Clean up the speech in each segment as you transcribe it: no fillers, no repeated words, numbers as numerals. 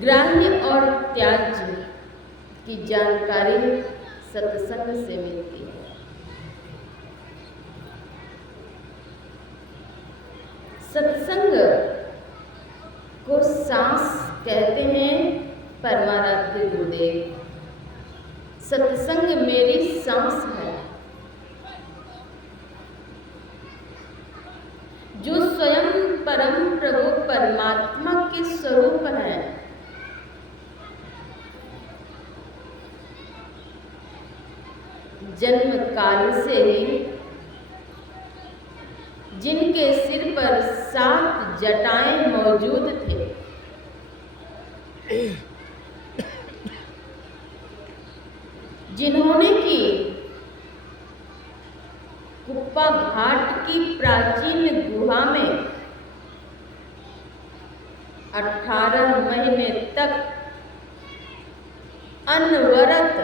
ग्राह्य और त्याज्य की जानकारी सत्संग से मिलती है। सत्संग को सांस कहते हैं परमाराध्य गुरुदेव। सत्संग मेरी सांस है, जो स्वयं परम प्रभु परमात्मा के स्वरूप है। जन्म काल से ही जिनके सिर पर 7 जटाएं मौजूद थे, जिन्होंने की कुप्पा घाट की प्राचीन गुहा में 18 महीने तक अनवरत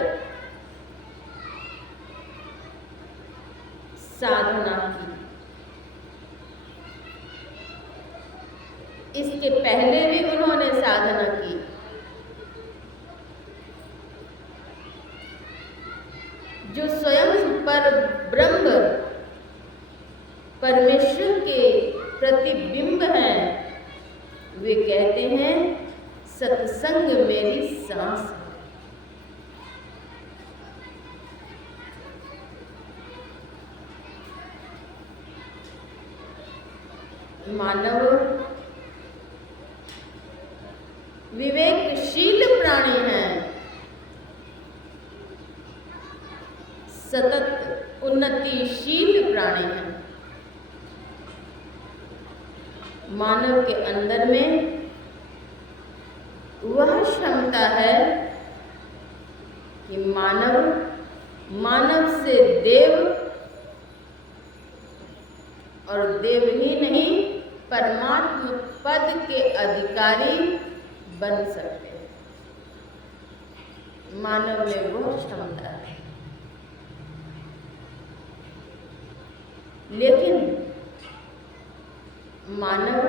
साधना की। इसके पहले भी उन्होंने साधना की। जो स्वयं पर ब्रह्म परमेश्वर के प्रतिबिंब हैं, वे कहते हैं सत्संग मेरी सांस है। मानव विवेकशील प्राणी है, सतत उन्नतिशील प्राणी है। मानव के अंदर में वह क्षमता है कि मानव से देव और देव ही नहीं परमात्मा पद के अधिकारी बन सकते हैं। मानव में वह क्षमता है, लेकिन मानव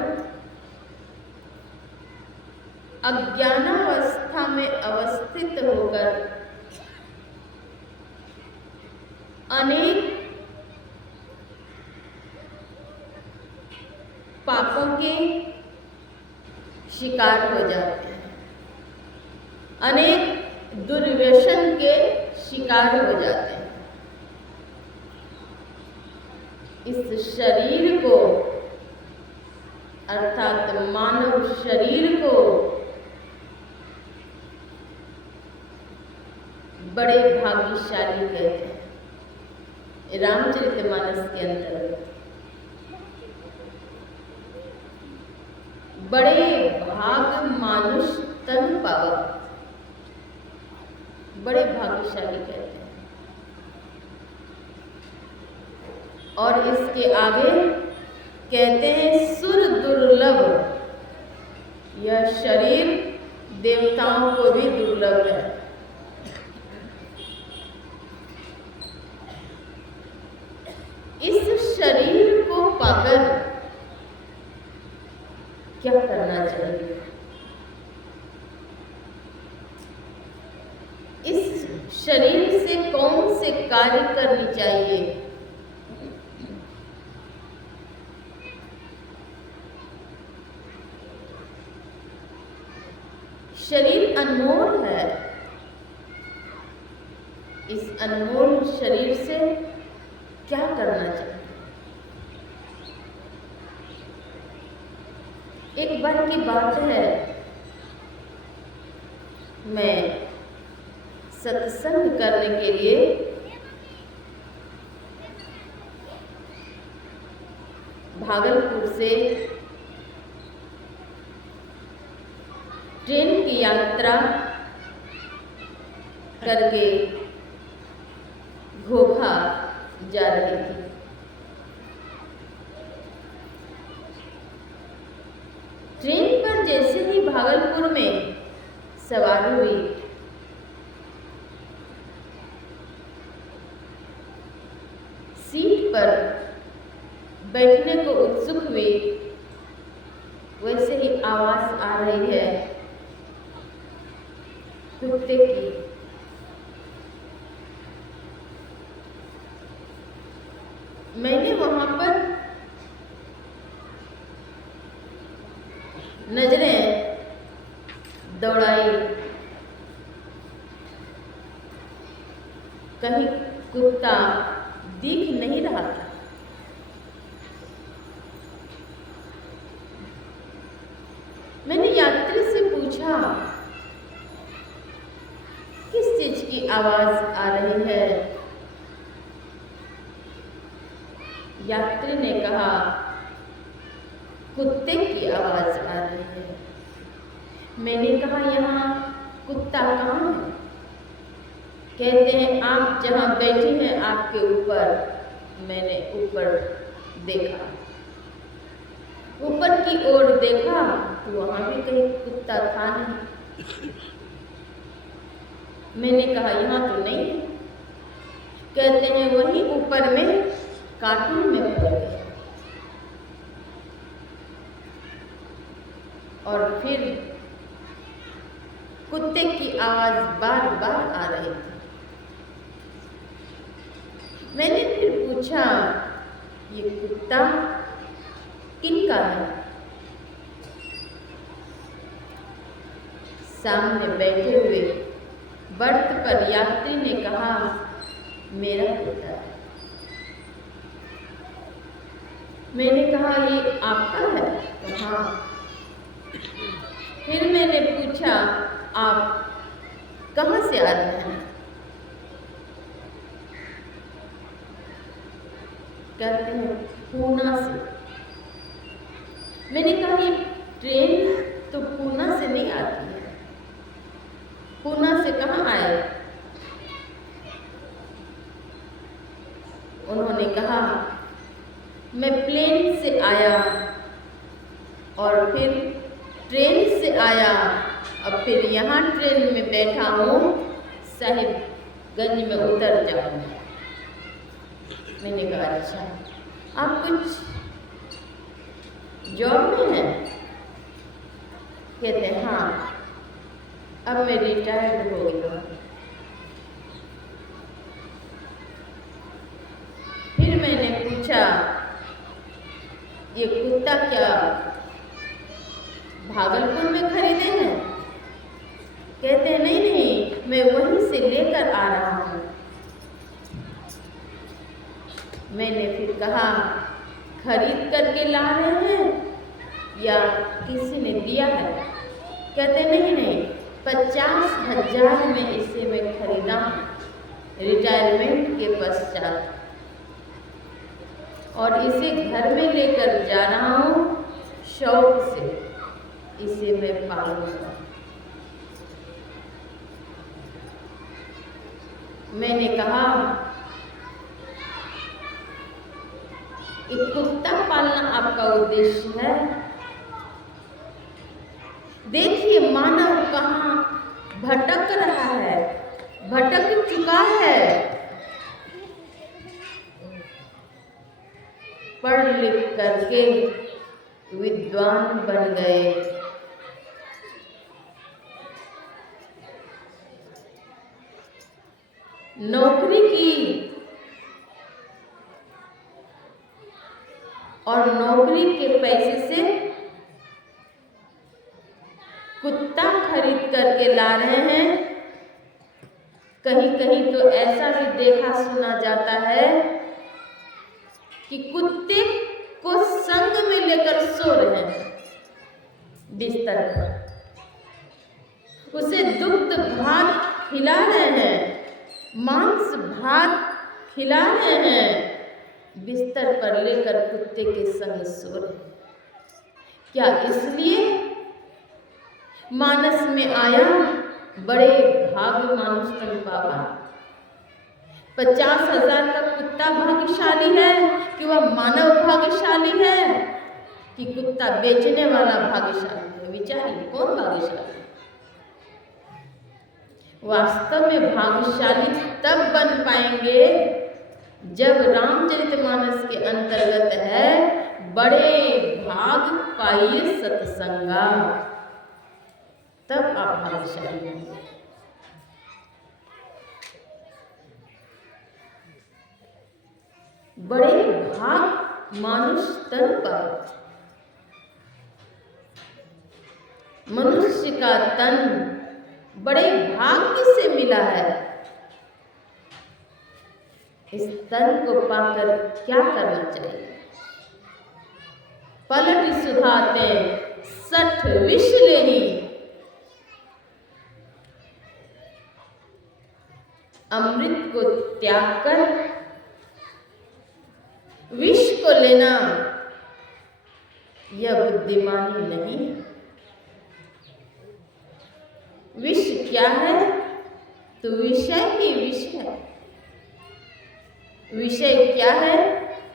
अज्ञानावस्था में अवस्थित होकर अनेक पापों के शिकार हो जाते हैं, अनेक दुर्व्यसन के शिकार हो जाते हैं। इस शरीर को अर्थात मानव शरीर को बड़े भाग्यशाली कहते हैं। रामचरितमानस के अंतर्गत बड़े भाग मानुष तन पावा, बड़े भाग्यशाली कहते हैं। और इसके आगे कहते हैं सुर दुर्लभ, यह शरीर देवताओं को भी दुर्लभ है। इस शरीर को पाकर क्या करना चाहिए? इस शरीर से कौन से कार्य करनी चाहिए? शरीर अनमोल है। इस अनमोल शरीर से क्या करना चाहिए? एक बार की बात है, मैं सत्संग करने के लिए भागलपुर से ट्रेन की यात्रा करके घोघा जा रही थी। ट्रेन पर जैसे ही भागलपुर में सवार हुई, सीट पर बैठने को उत्सुक हुई, वैसे ही आवाज आ रही है, कुत्ते की। मैंने वहां पर नजरें दौड़ाई, कहीं कुत्ता दिख नहीं रहा था। मैंने यात्री से पूछा, किस चीज की आवाज आ रही है? यात्री ने कहा, कुत्ते की आवाज आ रही है। मैंने कहा, यहाँ कुत्ता कहाँ है? कहते हैं, आप जहाँ बैठी हैं आपके ऊपर। मैंने ऊपर देखा, ऊपर की ओर देखा तो वहां भी कहीं कुत्ता था नहीं। मैंने कहा, यहाँ तो नहीं है। कहते हैं, वहीं ऊपर में कार्टून में पड़ गए। और फिर कुत्ते की आवाज बार बार आ रही थी। मैंने फिर पूछा, ये कुत्ता किनका है? सामने बैठे हुए बर्थ पर यात्री ने कहा, मेरा कुत्ता है। मैंने कहा, ये आपका है? तो हाँ। फिर मैंने पूछा, आप कहाँ से आ रहे हैं? कहते हैं, पूना से। मैंने कहा, ये ट्रेन तो पूना से नहीं आती है। पूना से कहाँ आए? उन्होंने कहा, मैं प्लेन से आया और फिर ट्रेन से आया, अब फिर यहाँ ट्रेन में बैठा हूँ, साहिबगंज में उतर जाऊँगा। मैंने कहा, अच्छा, आप कुछ जॉब में हैं? कहते हैं, हाँ, अब मैं रिटायर्ड हो गया। फिर मैंने पूछा, ये कुत्ता क्या भागलपुर में खरीदे हैं? कहते हैं, नहीं नहीं, मैं वहीं से लेकर आ रहा हूँ। मैंने फिर कहा, खरीद करके ला रहे हैं या किसी ने दिया है? कहते नहीं नहीं, 50,000 में इसे मैं खरीदा रिटायरमेंट के पश्चात, और इसे घर में लेकर जा रहा हूँ, शौक से इसे मैं पालूंगा। मैंने कहा, एक कुत्ता पालना आपका उद्देश्य है? देखिए, मानव कहाँ भटक रहा है, भटक चुका है। पढ़ लिख करके विद्वान बन गए, नौकरी की और नौकरी के पैसे से कुत्ता खरीद करके ला रहे हैं। कहीं कहीं तो ऐसा भी देखा सुना जाता है कि कुत्ते को संग में लेकर सो रहे हैं बिस्तर पर, उसे दुग्ध भात खिला रहे हैं, मांस भात खिला रहे हैं, बिस्तर पर लेकर कुत्ते के संग सो रहे। क्या इसलिए मानस में आया, बड़े भाग्य मानुष तन पावा? 50,000 का कुत्ता भाग्यशाली है कि वह मानव भाग्यशाली है कि कुत्ता बेचने वाला भाग्यशाली है? विचारिए, कौन भाग्यशाली? वास्तव में भाग्यशाली तब बन पाएंगे जब रामचरितमानस के अंतर्गत है, बड़े भाग पाइए सत्संगा, तब आप भाग्यशाली होंगे। बड़े भाग मानुष तन पर। मनुष्य का तन बड़े भाग्य से मिला है। इस तन को पाकर क्या करना चाहिए? पलट सुधाते 60 विष लेनी, अमृत को त्याग कर विष को लेना यह बुद्धिमानी नहीं है। विष क्या है? तो विषय ही विष है। विषय क्या है?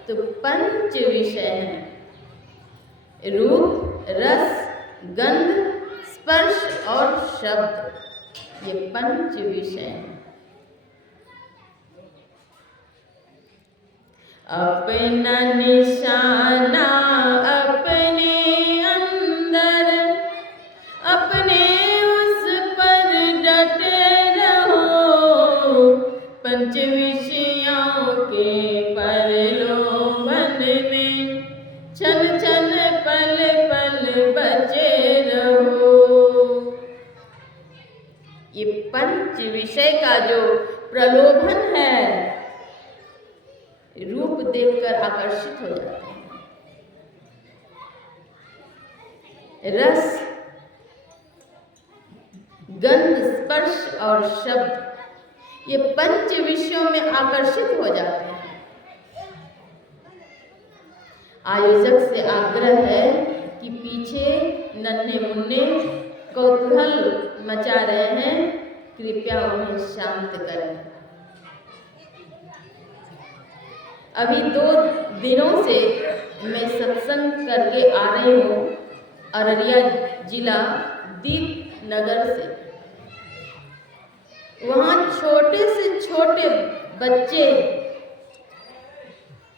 तो पंच विषय है। रूप, रस, गंध, स्पर्श और शब्द, ये पंच विषय हैं। अपना निशाना अपने अंदर, अपने उस पर डटे रहो। पंच विषयों के प्रलोभन में छन छन पल पल बचे रहो। ये पंच विषय का जो प्रलोभन है, रूप देखकर आकर्षित हो जाते हैं। रस, गंध, स्पर्श और शब्द, ये पंच विषयों में आकर्षित हो जाते हैं। आयोजक से आग्रह है कि पीछे नन्हे मुन्ने कौतूहल मचा रहे हैं, कृपया उन्हें शांत करें। अभी 2 दिनों से मैं सत्संग करके आ रही हूँ अररिया जिला दीपनगर से। वहाँ छोटे से छोटे बच्चे,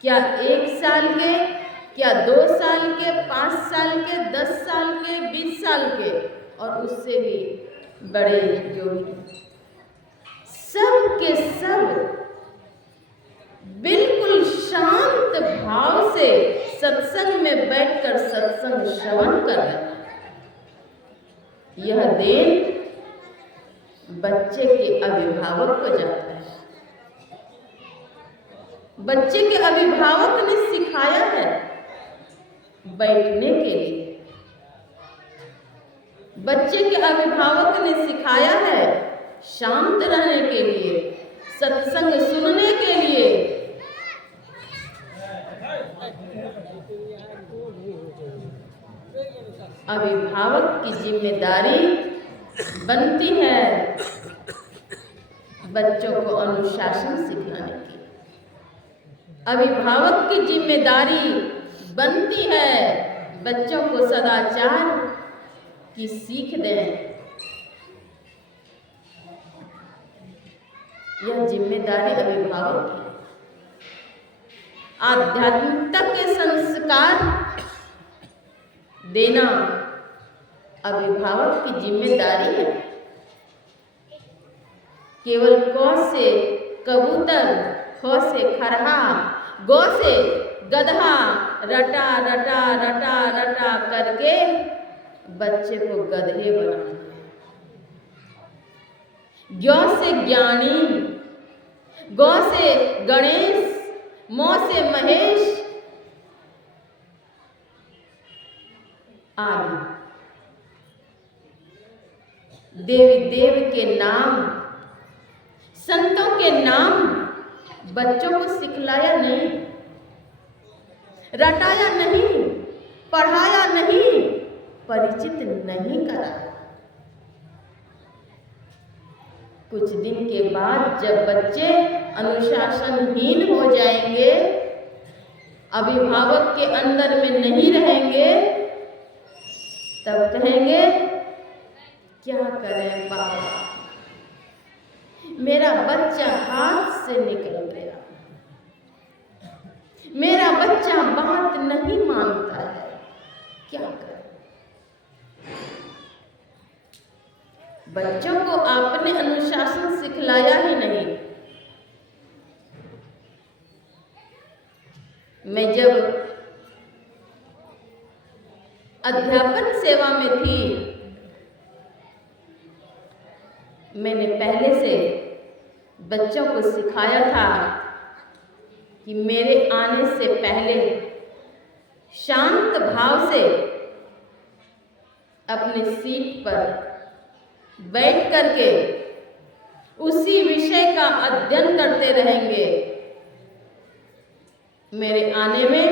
क्या 1 साल के, क्या 2 साल के, 5 साल के, 10 साल के, 20 साल के और उससे भी बड़े जो सब के सब बिल्कुल शांत भाव से सत्संग में बैठकर सत्संग श्रवण कर रहे हैं। यह देन बच्चे के अभिभावक को जाता है। बच्चे के अभिभावक ने सिखाया है बैठने के लिए। बच्चे के अभिभावक ने सिखाया है शांत रहने के लिए, सत्संग सुनने के लिए। अभिभावक की जिम्मेदारी बनती है बच्चों को अनुशासन सिखाने की। अभिभावक की जिम्मेदारी बनती है बच्चों को सदाचार की सीख दें। यह जिम्मेदारी अभिभावक की। आध्यात्मिकता के संस्कार देना अभिभावक की जिम्मेदारी है। केवल क से कबूतर, ख से खरहा, ग से गधा रटा रटा रटा रटा करके बच्चे को गधे बनाना। ज्ञ से ज्ञानी, ग से गणेश, म से महेश आदि देवी देव के नाम, संतों के नाम बच्चों को सिखलाया नहीं, रटाया नहीं, पढ़ाया नहीं, परिचित नहीं करा। कुछ दिन के बाद जब बच्चे अनुशासनहीन हो जाएंगे, अभिभावक के अंदर में नहीं रहेंगे, तब कहेंगे क्या करें बाबा, मेरा बच्चा हाथ से निकल गया, मेरा बच्चा बात नहीं मानता है, क्या करें। बच्चों को आपने अनुशासन सिखलाया ही नहीं। मैं जब अध्यापन सेवा में थी, मैंने पहले से बच्चों को सिखाया था कि मेरे आने से पहले शांत भाव से अपने सीट पर बैठ करके उसी विषय का अध्ययन करते रहेंगे। मेरे आने में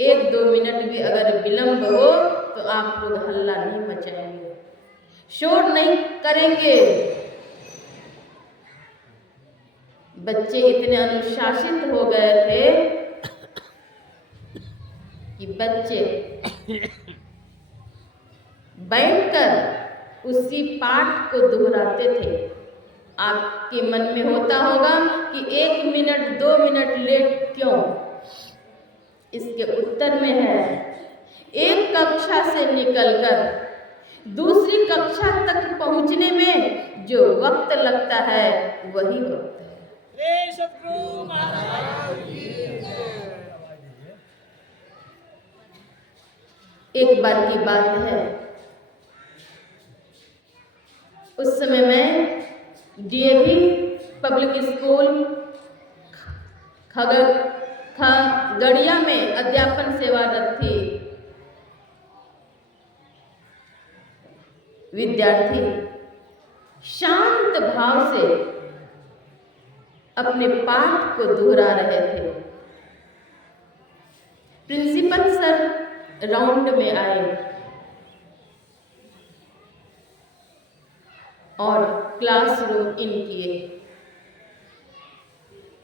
1-2 मिनट भी अगर विलंब हो तो आप लोग हल्ला नहीं मचाएंगे, शोर नहीं करेंगे। बच्चे इतने अनुशासित हो गए थे कि बच्चे बैठकर उसी पाठ को दोहराते थे। आपके मन में होता होगा कि 1 मिनट 2 मिनट लेट क्यों? इसके उत्तर में है, एक कक्षा से निकलकर दूसरी कक्षा तक पहुंचने में जो वक्त लगता है वही वक्त है। एक बार की बात है, उस समय मैं डीएवी पब्लिक स्कूल खगड़िया में अध्यापन सेवारत थी। विद्यार्थी शांत भाव से अपने पाठ को दोहरा रहे थे। प्रिंसिपल सर राउंड में आए और क्लासरूम इन किए।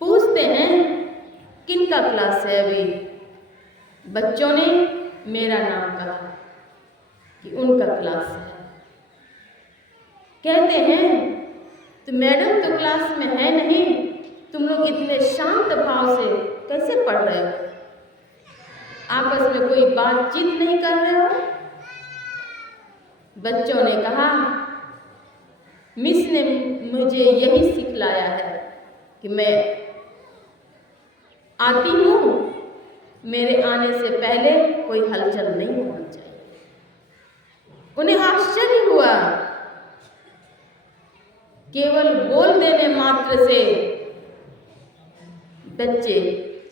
पूछते हैं किनका क्लास है अभी? बच्चों ने मेरा नाम कहा कि उनका क्लास है। कहते हैं तो मैडम तो क्लास में है नहीं, तुम लोग इतने शांत भाव से कैसे पढ़ रहे हो? आपस में कोई बातचीत नहीं कर रहे हो? बच्चों ने कहा मिस ने मुझे यही सिखलाया है कि मैं आती हूँ, मेरे आने से पहले कोई हलचल नहीं होनी चाहिए। उन्हें आश्चर्य हुआ, केवल बोल देने मात्र से बच्चे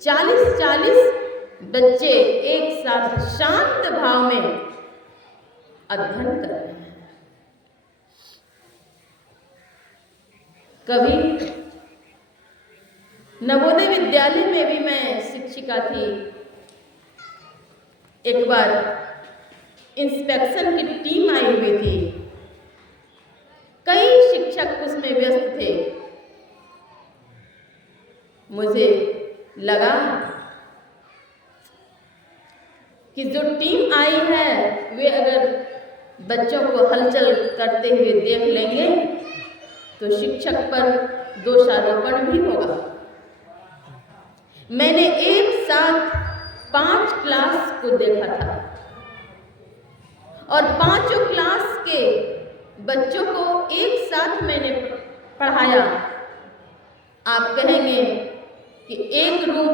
40 बच्चे एक साथ शांत भाव में अध्ययन कर रहे हैं। कभी नवोदय विद्यालय में भी मैं शिक्षिका थी। एक बार इंस्पेक्शन की टीम आई हुई थी, कई शिक्षक उसमें व्यस्त थे। मुझे लगा कि जो टीम आई है वे अगर बच्चों को हलचल करते हुए देख लेंगे तो शिक्षक पर दोषारोपण भी होगा। मैंने एक साथ 5 क्लास को देखा था और 5 क्लास के बच्चों को एक साथ मैंने पढ़ाया। आप कहेंगे कि एक रूम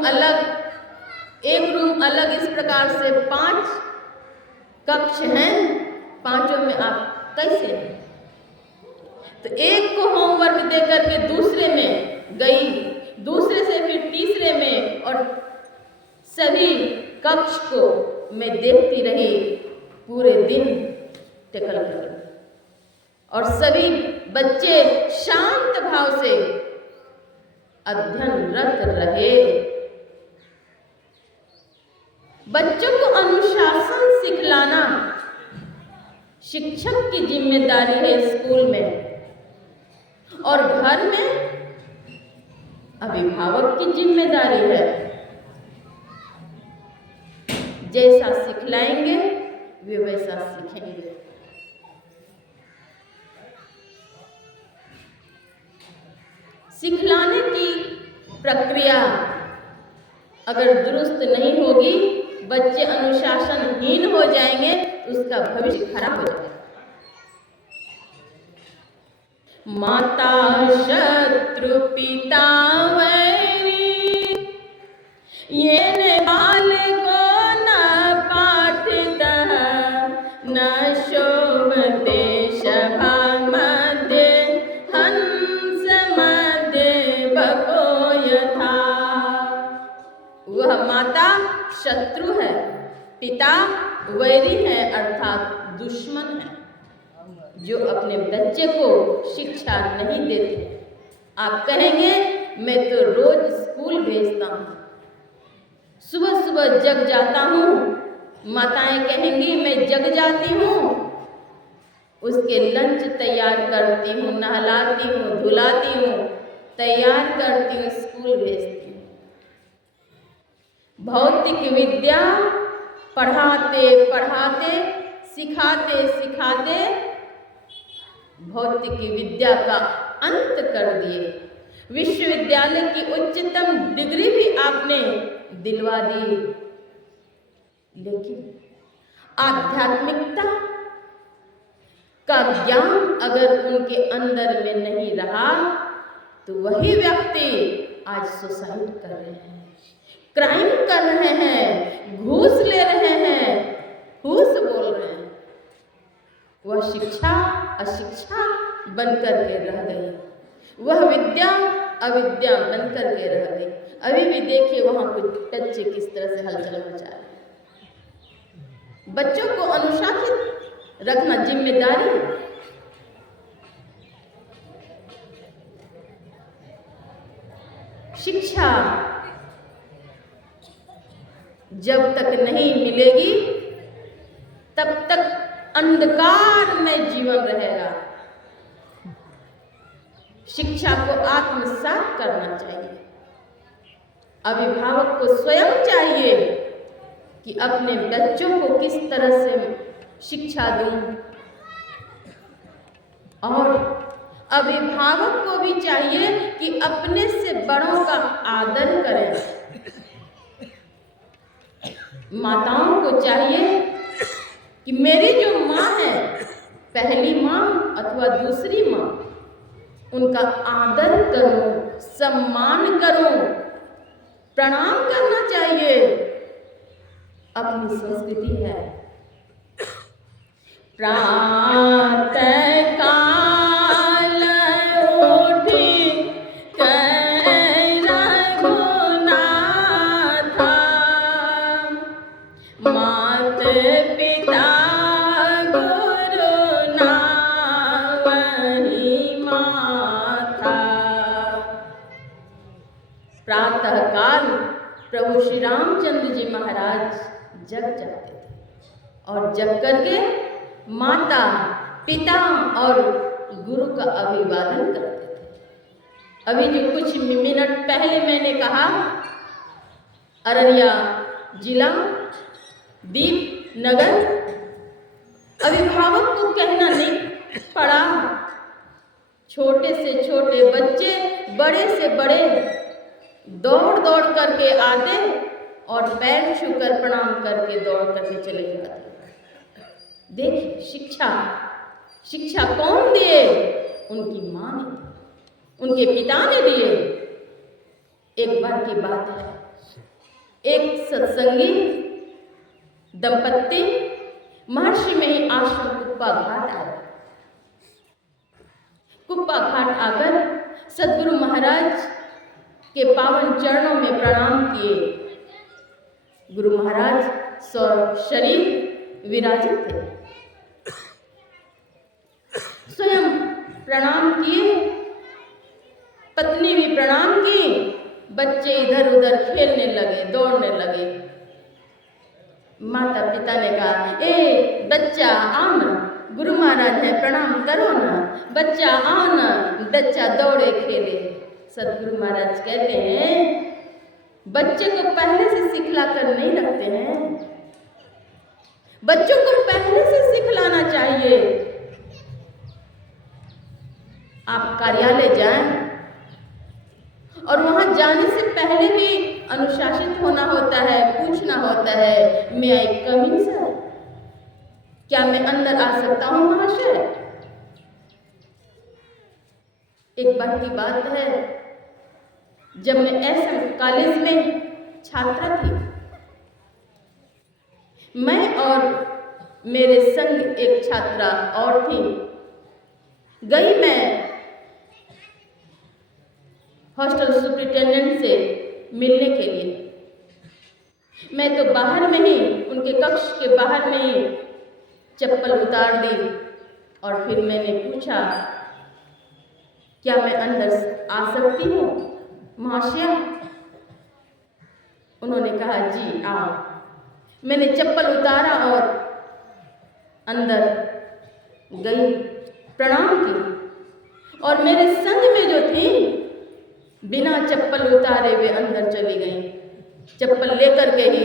अलग इस प्रकार से 5 कक्ष हैं, 5 में आप कैसे हैं? तो एक को होमवर्क देकर के दूसरे में गई, दूसरे से फिर तीसरे में, और सभी कक्ष को मैं देखती रही पूरे दिन टेकल कर, और सभी बच्चे शांत भाव से अध्ययनरत रहे। बच्चों को अनुशासन सिखलाना शिक्षक की जिम्मेदारी है स्कूल में, और घर में अभिभावक की जिम्मेदारी है। जैसा सिखलाएंगे वे वैसा सीखेंगे। सिखलाने की प्रक्रिया अगर दुरुस्त नहीं होगी, बच्चे अनुशासनहीन हो जाएंगे, उसका भविष्य खराब हो जाएगा। माता शत्रु पिता वैरी, ये बाल शत्रु है, पिता वैरी है अर्थात दुश्मन है, जो अपने बच्चे को शिक्षा नहीं देते। आप कहेंगे मैं तो रोज स्कूल भेजता हूँ, सुबह सुबह जग जाता हूँ, माताएं कहेंगी मैं जग जाती हूँ, उसके लंच तैयार करती हूँ, नहलाती हूँ, धुलाती हूँ, तैयार करती हूँ, स्कूल भेजती हूँ। भौतिक विद्या पढ़ाते पढ़ाते, सिखाते सिखाते भौतिक विद्या का अंत कर दिए। विश्वविद्यालय की उच्चतम डिग्री भी आपने दिलवा दी, लेकिन आध्यात्मिकता का ज्ञान अगर उनके अंदर में नहीं रहा तो वही व्यक्ति आज सुसाइड कर रहे हैं, क्राइम कर रहे हैं, घूस ले रहे हैं, घूस बोल रहे हैं। वह शिक्षा अशिक्षा बनकर के रह गई, वह विद्या अविद्या बनकर के रह गई। अभी भी देखिए वहां कुछ बच्चे किस तरह से हलचल मचा रहे हैं। बच्चों को अनुशासित रखना जिम्मेदारी है। शिक्षा जब तक नहीं मिलेगी तब तक अंधकार में जीवन रहेगा। शिक्षा को आत्मसात करना चाहिए। अभिभावक को स्वयं चाहिए कि अपने बच्चों को किस तरह से शिक्षा दूं, और अभिभावक को भी चाहिए कि अपने से बड़ों का आदर करें। माताओं को चाहिए कि मेरी जो माँ है, पहली माँ अथवा दूसरी माँ, उनका आदर करो, सम्मान करो, प्रणाम करना चाहिए। अपनी संस्कृति है। प्रातः काल उठी कर रघुनाथा, मात पिता गुरु नावहि माथा। प्रातः काल प्रभु श्री रामचंद्र जी महाराज जग जाते थे और जग करके माता पिता और गुरु का अभिवादन करते थे। अभी जो कुछ मिनट पहले मैंने कहा, अररिया जिला दीपनगर, अभिभावक को कहना नहीं पड़ा, छोटे से छोटे बच्चे, बड़े से बड़े दौड़ दौड़ करके आते और पैर छूकर प्रणाम करके दौड़ करके चले जाते। देखिए शिक्षा कौन दिए? उनकी माँ ने, उनके पिता ने दिए। एक बार की बात है, एक सत्संगी दंपत्ति महर्षि में ही आश्रम कुप्पा घाट आए। कुप्पा घाट आकर सद्गुरु महाराज के पावन चरणों में प्रणाम किए। गुरु महाराज शरीर विराजित थे, स्वयं प्रणाम किए, पत्नी भी प्रणाम की, बच्चे इधर उधर खेलने लगे, दौड़ने लगे। माता पिता ने कहा, ए बच्चा आओ ना, गुरु महाराज है, प्रणाम करो ना, बच्चा आओ ना। बच्चा दौड़े खेले। सदगुरु महाराज कहते हैं, बच्चे को पहले से सिखला कर नहीं रखते हैं, बच्चों को पहले से सिखलाना चाहिए। आप कार्यालय जाएं और वहां जाने से पहले भी अनुशासित होना होता है, पूछना होता है, मैं आई कम इन सर, क्या मैं अंदर आ सकता हूं महाशय? एक बार की बात है, जब मैं एसएम कॉलेज में छात्रा थी, मैं और मेरे संग एक छात्रा और थी। गई मैं हॉस्टल सुपरिटेंडेंट से मिलने के लिए। मैं तो बाहर में ही, उनके कक्ष के बाहर में ही चप्पल उतार दी और फिर मैंने पूछा, क्या मैं अंदर आ सकती हूँ महाशया? उन्होंने कहा, जी आओ। मैंने चप्पल उतारा और अंदर गई, प्रणाम की और मेरे संग में जो थी बिना चप्पल उतारे वे अंदर चली गईं। चप्पल लेकर के ही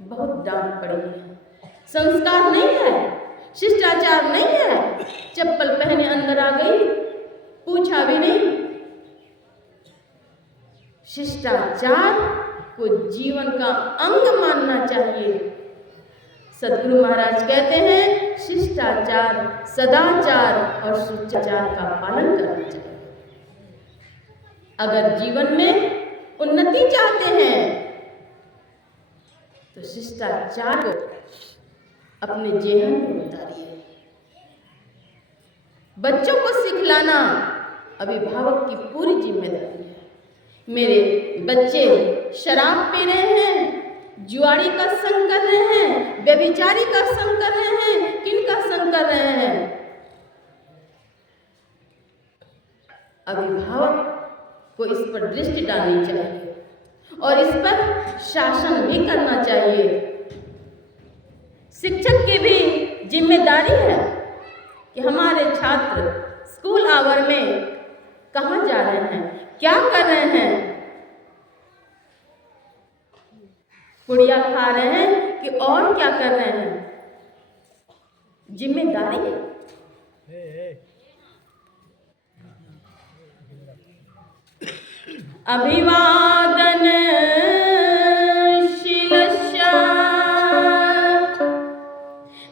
बहुत डांट पड़ी है। संस्कार नहीं है, शिष्टाचार नहीं है। चप्पल पहने अंदर आ गई, पूछा भी नहीं। शिष्टाचार को जीवन का अंग मानना चाहिए। सदगुरु महाराज कहते हैं, शिष्टाचार, सदाचार और सुचाचार का पालन करना चाहिए। अगर जीवन में उन्नति चाहते हैं तो शिष्टाचार को अपने जेहन में उतारिए। बच्चों को सिखलाना अभिभावक की पूरी जिम्मेदारी है। मेरे बच्चे शराब पी रहे हैं, जुआरी का संग कर रहे हैं, व्यभिचारी का संग कर रहे हैं, किन का संग कर रहे हैं? अभिभावक को इस पर दृष्टि डालनी चाहिए और इस पर शासन भी करना चाहिए। शिक्षक की भी जिम्मेदारी है कि हमारे छात्र स्कूल आवर में कहाँ जा रहे हैं, क्या कर रहे हैं, पुड़िया खा रहे हैं कि और क्या कर रहे हैं। जिम्मेदारी है। अभिवादन शीलस्य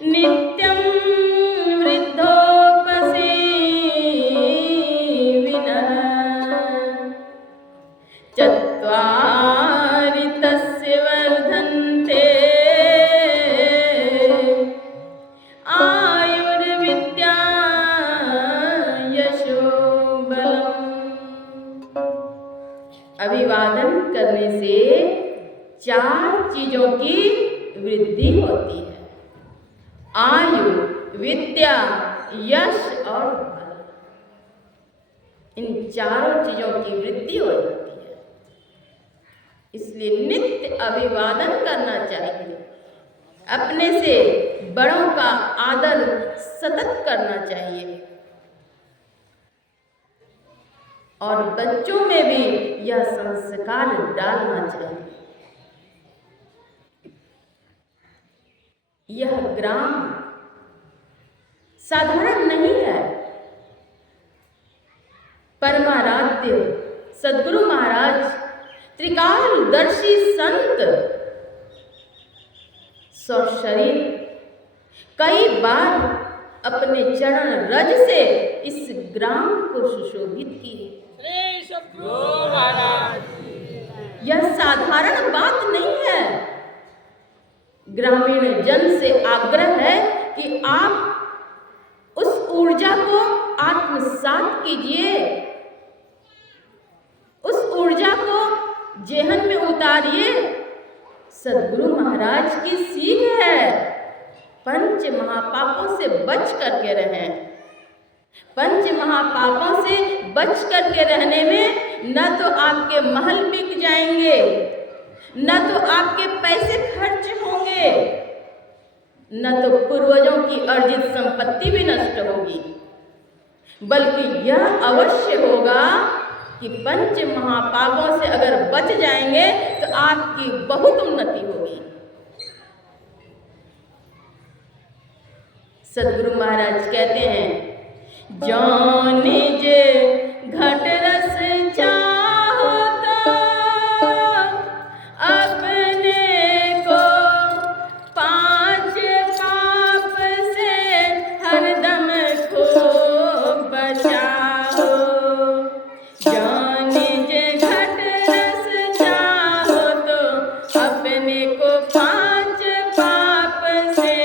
नित्यं वृद्धोपसेविनः चत्वारि तस्य वर्धन्ते आयुर्विद्या यशो बलम्। अभिवादन करने से 4 चीजों की वृद्धि होती है। आयु, विद्या, यश और बल। इन चारों चीजों की वृद्धि हो जाती है। इसलिए नित्य अभिवादन करना चाहिए। अपने से बड़ों का आदर सतत करना चाहिए और बच्चों में भी यह संस्कार डालना चाहिए। यह ग्राम साधारण नहीं है। परमाराध्य सदगुरु महाराज त्रिकालदर्शी संत सशरीर कई बार अपने चरण रज से इस ग्राम को सुशोभित किए। यह साधारण बात नहीं है। ग्रामीण जन से आग्रह है कि आप उस ऊर्जा को आत्मसात कीजिए, उस ऊर्जा को जेहन में उतारिए। सदगुरु महाराज की सीख है, पंच महापापों से बच करके रहें। पंच महापापों से बच करके रहने में न तो आपके महल बिक जाएंगे, न तो आपके पैसे खर्च होंगे, न तो पूर्वजों की अर्जित संपत्ति भी नष्ट होगी, बल्कि यह अवश्य होगा कि पंच महापापों से अगर बच जाएंगे तो आपकी बहुत उन्नति होगी। सदगुरु महाराज कहते हैं, जौन निज घट रस चाहो तो अपने को 5 पाप से हरदम खूब बचाओ। जौन निज घट रस चाहो तो अपने को 5 पाप से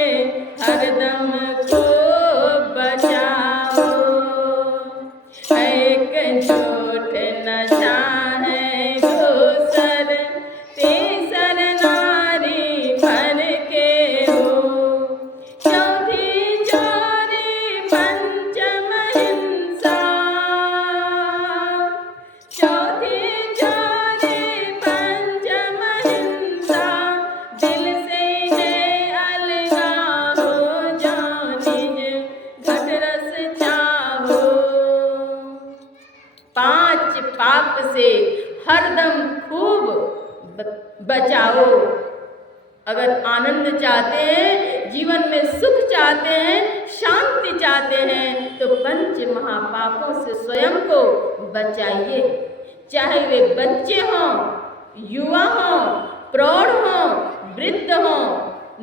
हरदम खूब बचाओ। से हरदम खूब बचाओ। अगर आनंद चाहते हैं, जीवन में सुख चाहते हैं, शांति चाहते हैं, तो पंच महापापों से स्वयं को बचाइए। चाहे वे बच्चे हों, युवा हों, प्रौढ़ हों, वृद्ध हों,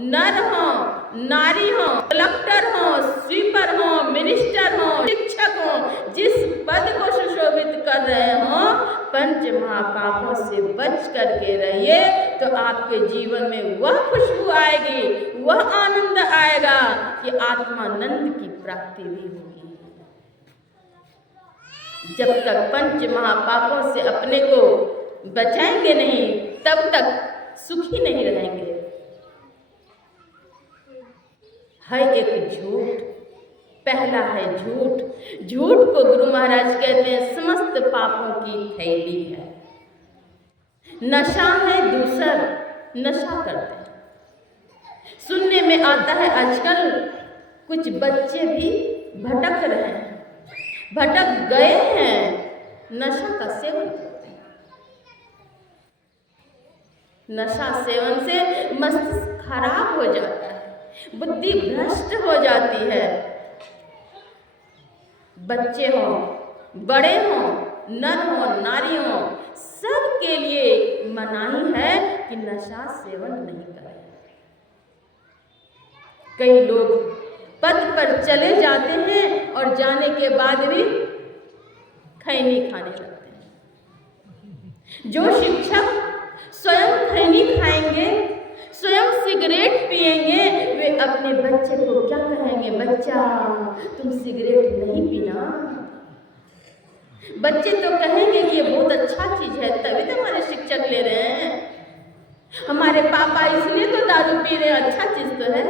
नर हों, नारी हों, कलेक्टर हों, स्वीपर हों, मिनिस्टर हों, शिक्षक हों, जिस पद को सुशोभित कर रहे हों, पंच महापापों से बच करके रहिए, तो आपके जीवन में वह खुशबू आएगी, वह आनंद आएगा कि आत्मानंद की प्राप्ति भी होगी। जब तक पंच महापापों से अपने को बचाएंगे नहीं, तब तक सुखी नहीं रहेंगे। है एक झूठ, पहला है झूठ। झूठ को गुरु महाराज कहते हैं समस्त पापों की थैली है। नशा है दूसर, नशा करते हैं। सुनने में आता है आजकल कुछ बच्चे भी भटक रहे हैं, भटक गए हैं, नशा का सेवन करते हैं। नशा सेवन से मस्तिष्क खराब हो जाता है, बुद्धि भ्रष्ट हो जाती है। बच्चे हों, बड़े हों, नर हों, नारी हों, सबके लिए मनाही है कि नशा सेवन नहीं करें। कई लोग पद पर चले जाते हैं और जाने के बाद भी खैनी खाने लगते हैं। जो शिक्षक स्वयं खैनी खाएंगे, स्वयं सिगरेट पिएंगे, वे अपने बच्चे को क्या कहेंगे? बच्चा, तुम सिगरेट नहीं पीना। बच्चे तो कहेंगे कि ये बहुत अच्छा चीज है, तभी तो हमारे शिक्षक ले रहे हैं, हमारे पापा इसलिए तो दारू पी रहे हैं, अच्छा चीज तो है।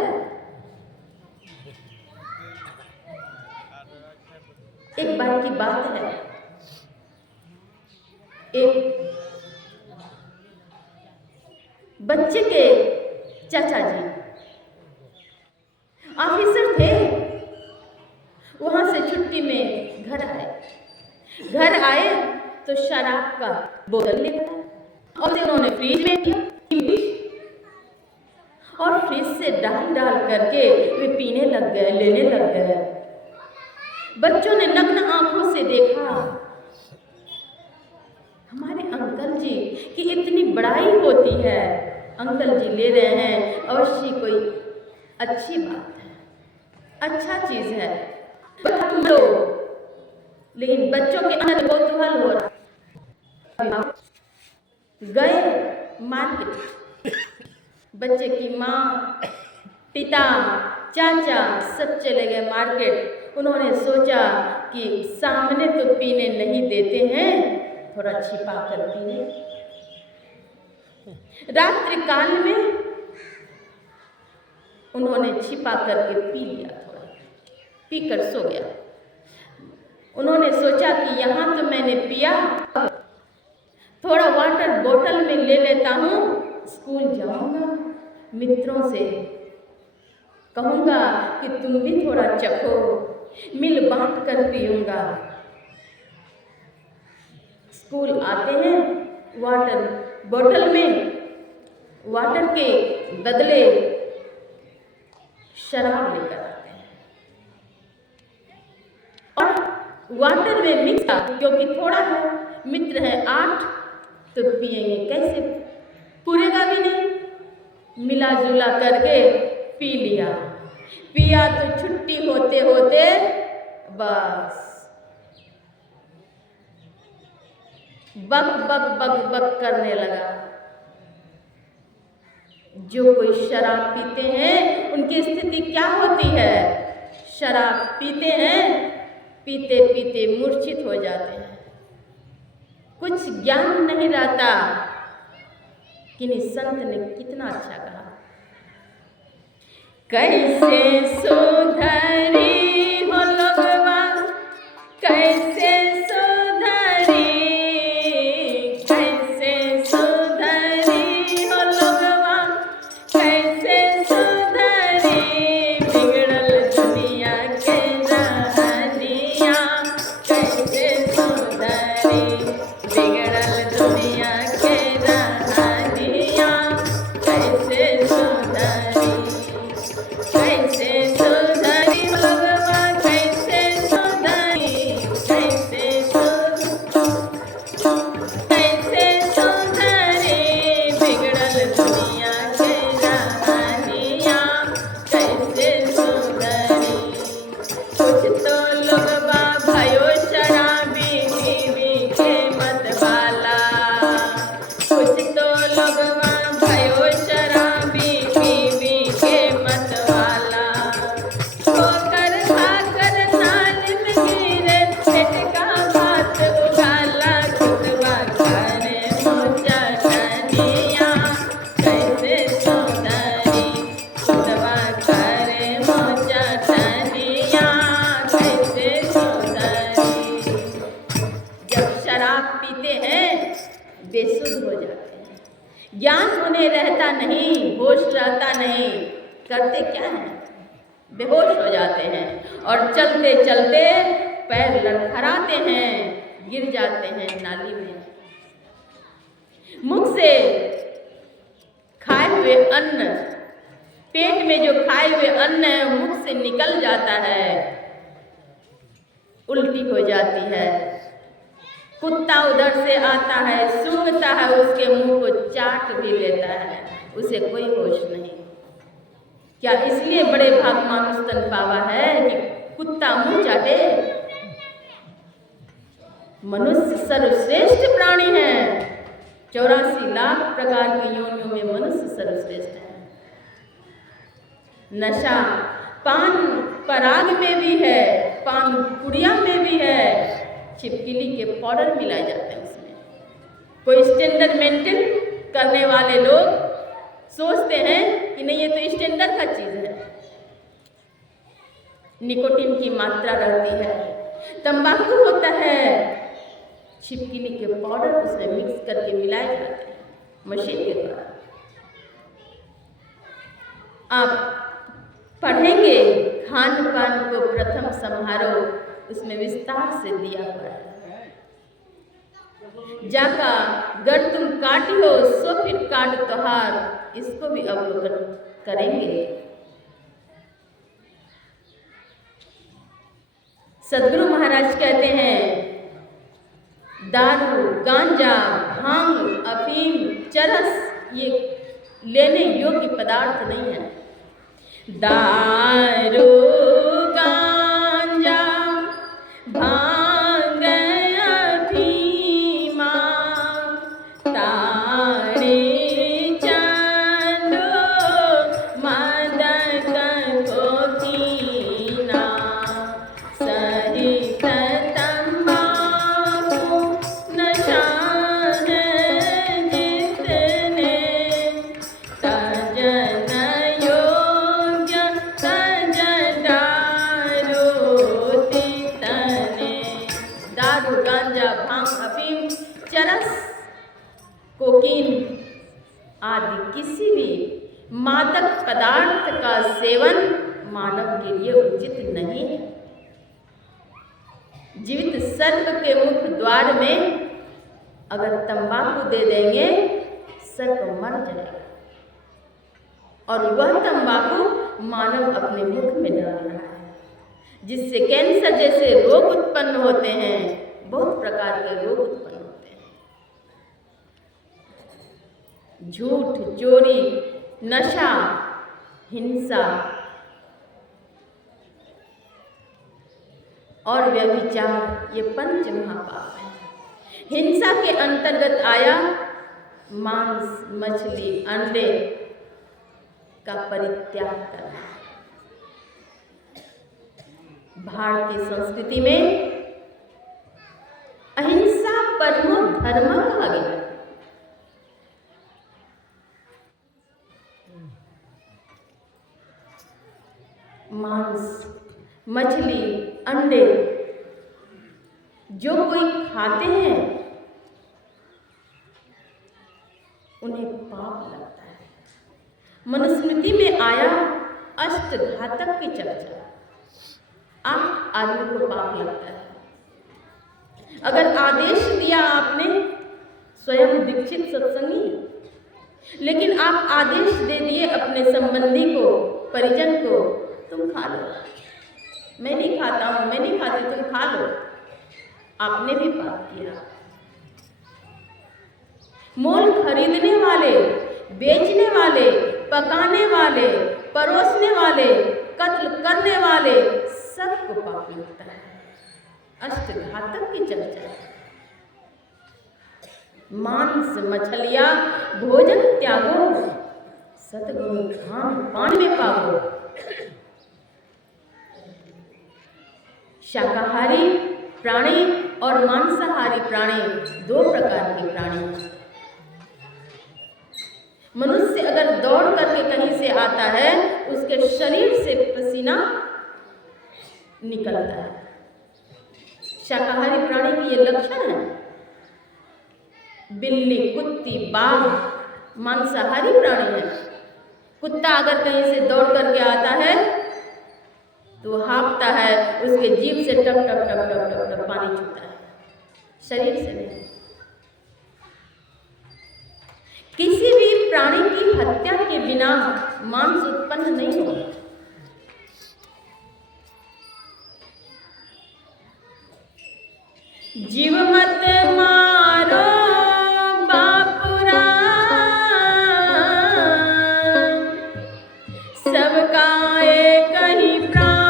एक बार की बात है, एक बच्चे के चाचा जी ऑफिसर थे, वहां से छुट्टी में घर आए तो शराब का बोतल लेकर और उन्होंने फ्रिज में किया और फ्रिज से डाल करके वे पीने लग गए, लेने लग गए। बच्चों ने नग्न आंखों से देखा, हमारे अंकल जी की इतनी बड़ाई होती है, अंकल जी ले रहे हैं, अवश्य कोई अच्छी बात है, अच्छा चीज है, लो। लेकिन बच्चों के अंदर कौतूहल हो रहा। गए मार्केट, बच्चे की माँ, पिता, चाचा सब चले गए मार्केट। उन्होंने सोचा कि सामने तो पीने नहीं देते हैं, थोड़ा छिपा कर पीने। रात्रि काल में उन्होंने छिपा करके पी लिया, थोड़ा पीकर सो गया। उन्होंने सोचा कि यहाँ तो मैंने पिया, थोड़ा वाटर बोतल में ले लेता हूँ, स्कूल जाऊंगा, मित्रों से कहूँगा कि तुम भी थोड़ा चखो, मिल बांट कर पीऊँगा। स्कूल आते हैं, वाटर बोतल में वाटर के बदले शराब लेकर आते हैं और वाटर में मिक्स, क्योंकि थोड़ा है, मित्र है 8 तो पिएंगे कैसे, पूरेगा भी नहीं। मिला जुला करके पी लिया, पिया तो छुट्टी होते होते बस बक बक बक बक करने लगा। जो कोई शराब पीते हैं उनकी स्थिति क्या होती है? शराब पीते हैं, पीते पीते मूर्छित हो जाते हैं, कुछ ज्ञान नहीं रहता। किन्हीं संत ने कितना अच्छा कहा, कैसे सुधरी हो लोगवा, कैसे सुधरी, कैसे सुधरी हो लोगवा, कैसे सुधरी, बिगड़ल दुनिया के रहनिया, कैसे सुधरी, बिगड़ल बेसुध हो जाते हैं, ज्ञान उन्हें रहता नहीं, होश रहता नहीं, करते क्या है, बेहोश हो जाते हैं और चलते चलते पैर लड़खड़ाते हैं, गिर जाते हैं नाली में। मुख से खाए हुए अन्न, पेट में जो खाए हुए अन्न है मुख से निकल जाता है, उल्टी हो जाती है। कुत्ता उधर से आता है, सूंघता है, उसके मुंह को चाट भी लेता है, उसे कोई होश नहीं। क्या इसलिए बड़े भाग मानुष तन पावा है कि कुत्ता मुंह चाटे? मनुष्य सर्वश्रेष्ठ प्राणी है। 84 लाख प्रकार की योनियों में मनुष्य सर्वश्रेष्ठ है। नशा पान पराग में भी है, पान पुड़िया में भी है, छिपकली के पाउडर मिलाए जाते हैं उसमें। कोई स्टैंडर्ड मेंटेन करने वाले लोग सोचते हैं कि नहीं ये तो स्टैंडर्ड का चीज है, निकोटीन की मात्रा रहती है, तंबाकू होता है, छिपकली के पाउडर उसमें मिक्स करके मिलाए जाते हैं मशीन के द्वारा। आप पढ़ेंगे खान पान को प्रथम संहारो, उसमें विस्तार से दिया हुआ है। जाका गर तुम काटियो सो फिर काट त्योहार, इसको भी अवलोकन करेंगे। सदगुरु महाराज कहते हैं दारू, गांजा, भांग, अफीम, चरस ये लेने योग्य पदार्थ नहीं है। दारू, गांजा, भांग, अफीमा, ताड़ी, चांदो, मदक कोकीना, सहित तंबाकू नशा है जितने, तजन योग्य तजन दारू तितने। दारू, गांजा, भांग, अफीम, चरस, कोकीन आदि किसी भी मादक पदार्थ का सेवन मानव के लिए उचित नहीं है। जीवित सर्प के मुख द्वार में अगर तंबाकू दे देंगे, सर्प मर जाएगा, और वह तंबाकू मानव अपने मुख में डाल रहा है, जिससे कैंसर जैसे रोग उत्पन्न होते हैं, बहुत प्रकार के रोग उत्पन्न होते हैं। झूठ, चोरी, नशा, हिंसा और व्यभिचार ये पंच महापाप है। हिंसा के अंतर्गत आया मांस, मछली, अंडे का परित्याग करना। भारतीय संस्कृति में अहिंसा परमो धर्म कहा गया। मांस, मछली, अंडे जो कोई खाते हैं उन्हें पाप लगता है। मनुस्मृति में आया अष्टघातक की चर्चा, 8 आदमी को पाप लगता है। अगर आदेश दिया आपने, स्वयं दीक्षित सत्संगी, लेकिन आप आदेश दे दिए अपने संबंधी को, परिजन को, तुम खा लो, मैं नहीं खाता हूं, मैं नहीं खाती, तुम खा लो, आपने भी पाप किया। मोल खरीदने वाले, बेचने वाले, पकाने वाले, परोसने वाले, कत्ल करने वाले, सबको पाप लगता है। अष्टघातक की चर्चा। मांस, मछलियां भोजन त्यागो, सतगुरु खान पान में पागो। शाकाहारी प्राणी और मांसाहारी प्राणी 2 प्रकार के प्राणी हैं। मनुष्य अगर दौड़ करके कहीं से आता है, उसके शरीर से पसीना निकलता है। शाकाहारी प्राणी की ये लक्षण है। बिल्ली, कुत्ती, बाघ मांसाहारी प्राणी है। कुत्ता अगर कहीं से दौड़ करके आता है तो हाँफता है, उसके जीभ से टप टप टप टप टप टप पानी छूटता है, शरीर से नहीं। किसी भी प्राणी की हत्या के बिना मांस उत्पन्न नहीं होता। जीव मत मारो बापुरा, सबका एक ही प्राण,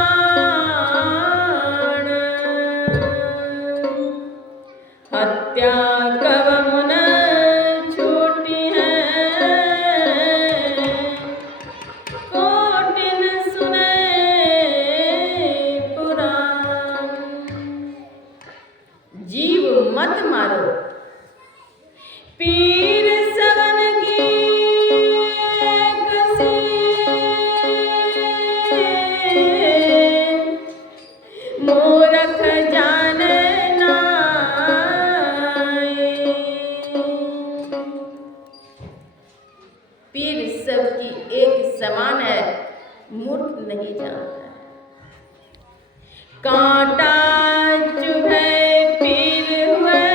हत्या कब मुन छूटी है, कोटिन सुने पुराण। जीव मत मारो, पीर सवन की कसी, मूरख जाने नाए। पीर सबकी एक समान है, मूर्ख नहीं जानता है। कांटा चुभे पीर हुए,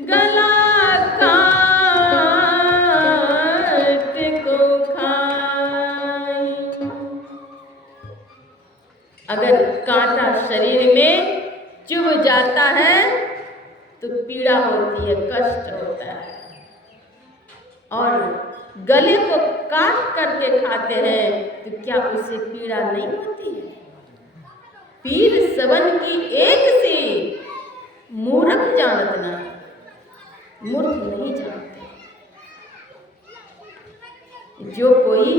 गला काट को खाए। अगर कांटा शरीर में चुभ जाता है तो पीड़ा होती है, कष्ट होता है, और गले को काट करके खाते हैं तो क्या उसे पीड़ा नहीं होती है? पीर सवन की एक सी, मूर्ख जानत ना, मूर्ख नहीं जानते। जो कोई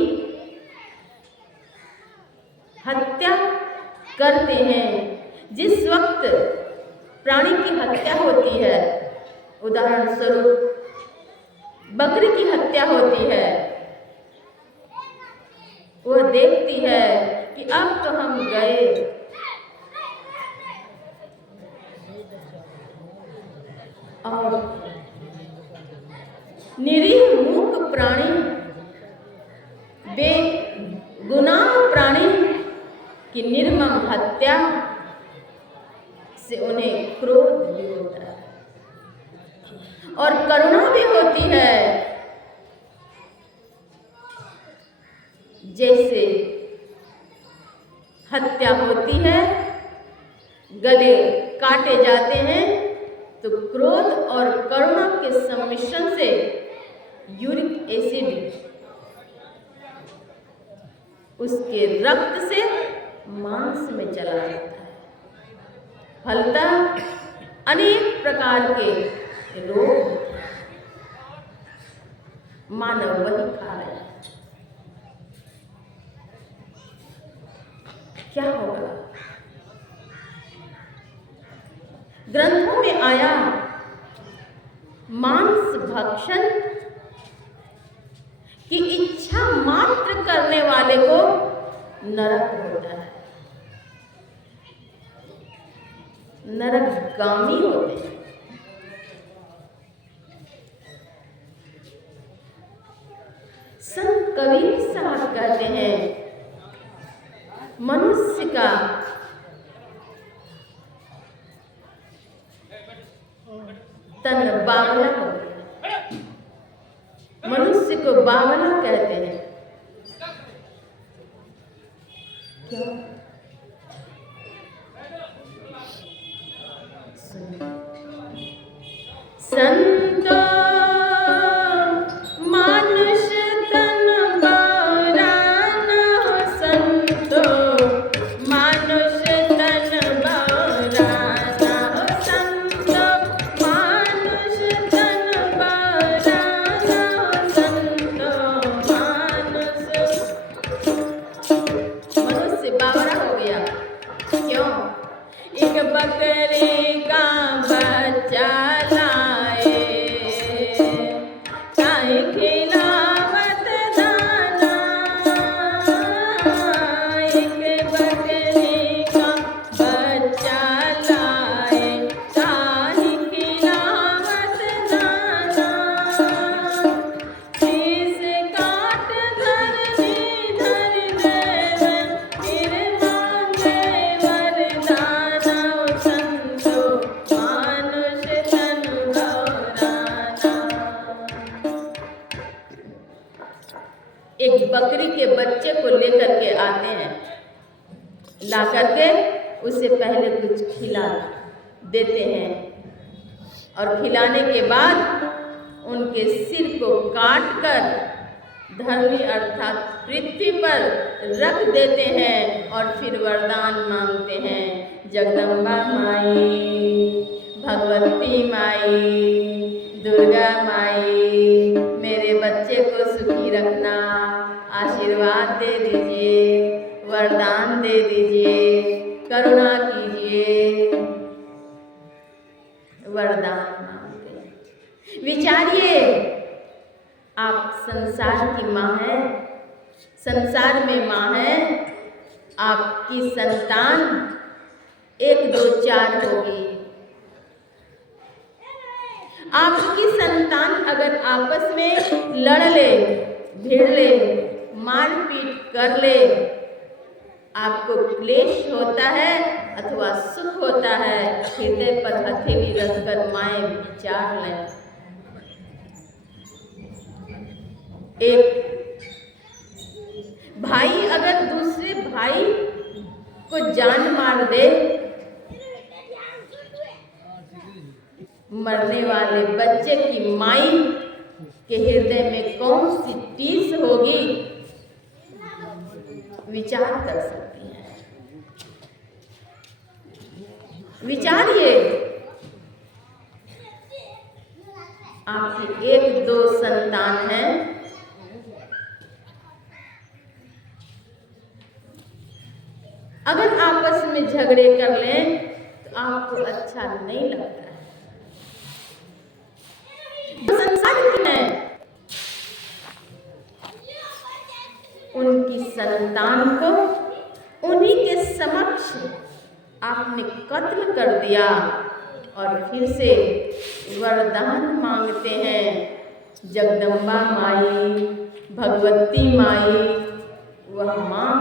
हत्या करते हैं, जिस वक्त प्राणी की हत्या होती है, उदाहरण स्वरूप बकरी की हत्या होती है, वह देखती है कि अब तो हम गए, और निरीह मूक प्राणी, बेगुनाह प्राणी की निर्मम हत्या से उन्हें क्रोध भी होता है और करुणा भी होती है। जैसे हत्या होती है, गले काटे जाते हैं, तो क्रोध और करुणा के सम्मिश्रण से यूरिक एसिड उसके रक्त से मांस में चला जाता है। फलतः अनेक प्रकार के रोग मानव वही खा रहे हैं। क्या होगा? ग्रंथों में आया मांस भक्षण की इच्छा मात्र करने वाले को नरक होता है, नरकगामी होते हैं। संत कबीर साहब कहते हैं, मनुष्य का तन बावला हो गया। मनुष्य को बावला कहते हैं। क्यों? संतो मानुष तन बावला न हो, संतो मानुष तन बावला न हो, संतो मानुष तन बावला न हो, संतो मनुष्य बावला हो गया। क्यों? एक बकरी का बच्चा लाए, काहे खिलावत दाना, एक बकरी का बच्चा लाए, काहे ला करके उसे पहले कुछ खिला देते हैं और खिलाने के बाद उनके सिर को काट कर धरती अर्थात पृथ्वी पर रख देते हैं और फिर वरदान मांगते हैं। जगदम्बा माई, भगवती माई, दुर्गा माई, मेरे बच्चे को सुखी रखना, आशीर्वाद दे दीजिए, वरदान दे दीजिए, करुणा कीजिए, वरदान मांगते हैं। विचारिए, आप संसार की माँ हैं, संसार में माँ हैं, आपकी संतान 1 2 4 होगी। आपकी संतान अगर आपस में लड़ ले, भिड़ ले, मारपीट कर ले, आपको क्लेश होता है अथवा सुख होता है, हृदय पर हथेली रखकर माएं विचार लें। एक भाई अगर दूसरे भाई को जान मार दे, मरने वाले बच्चे की माई के हृदय में कौन सी टीस होगी, विचार कर सकती हैं। विचारिए, आपकी 1 2 संतान है, अगर आपस में झगड़े कर लें तो आपको अच्छा नहीं लगता है। संसार में उनकी संतान को उन्हीं के समक्ष आपने कत्ल कर दिया और फिर से वरदान मांगते हैं। जगदम्बा माई, भगवती माई, वह माँ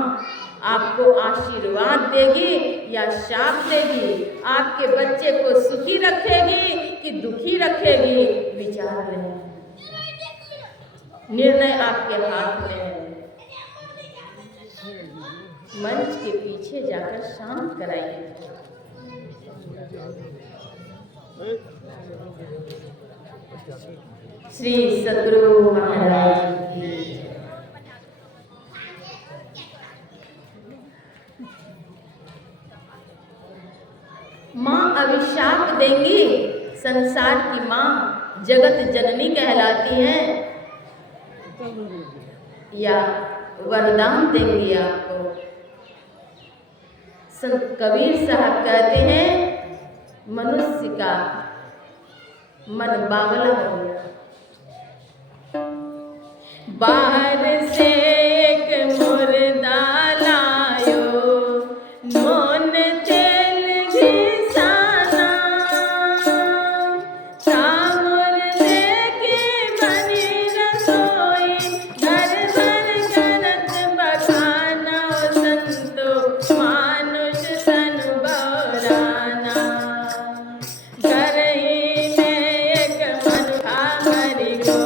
आपको आशीर्वाद देगी या शाप देगी, आपके बच्चे को सुखी रखेगी कि दुखी रखेगी, विचार लें। निर्णय आपके हाथ में है। मंच के पीछे जाकर शांत कराइए। श्री सद्गुरु महाराज की माँ अभिशाप देंगी, संसार की माँ जगत जननी कहलाती हैं, या वरदान देंगी आपको। संत कबीर साहब कहते हैं, मनुष्य का मन बावला हो गया। बाहर से एक मुर्दा लायो, नोन तेल घिसाना, सामुर लेके बनी रसोई, घर घर करत बखाना, संतो मानुष तन बौराना, घर ही में एक मनुखा मरी गो,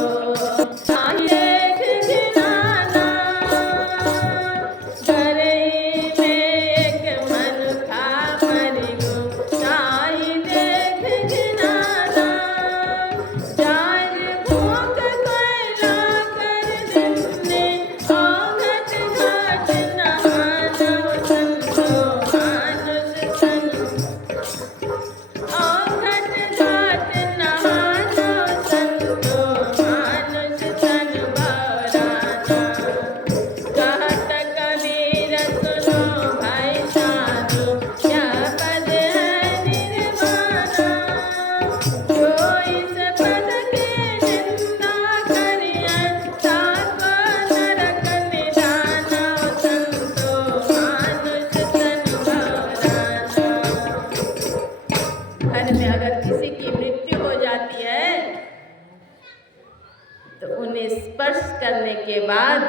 स्पर्श करने के बाद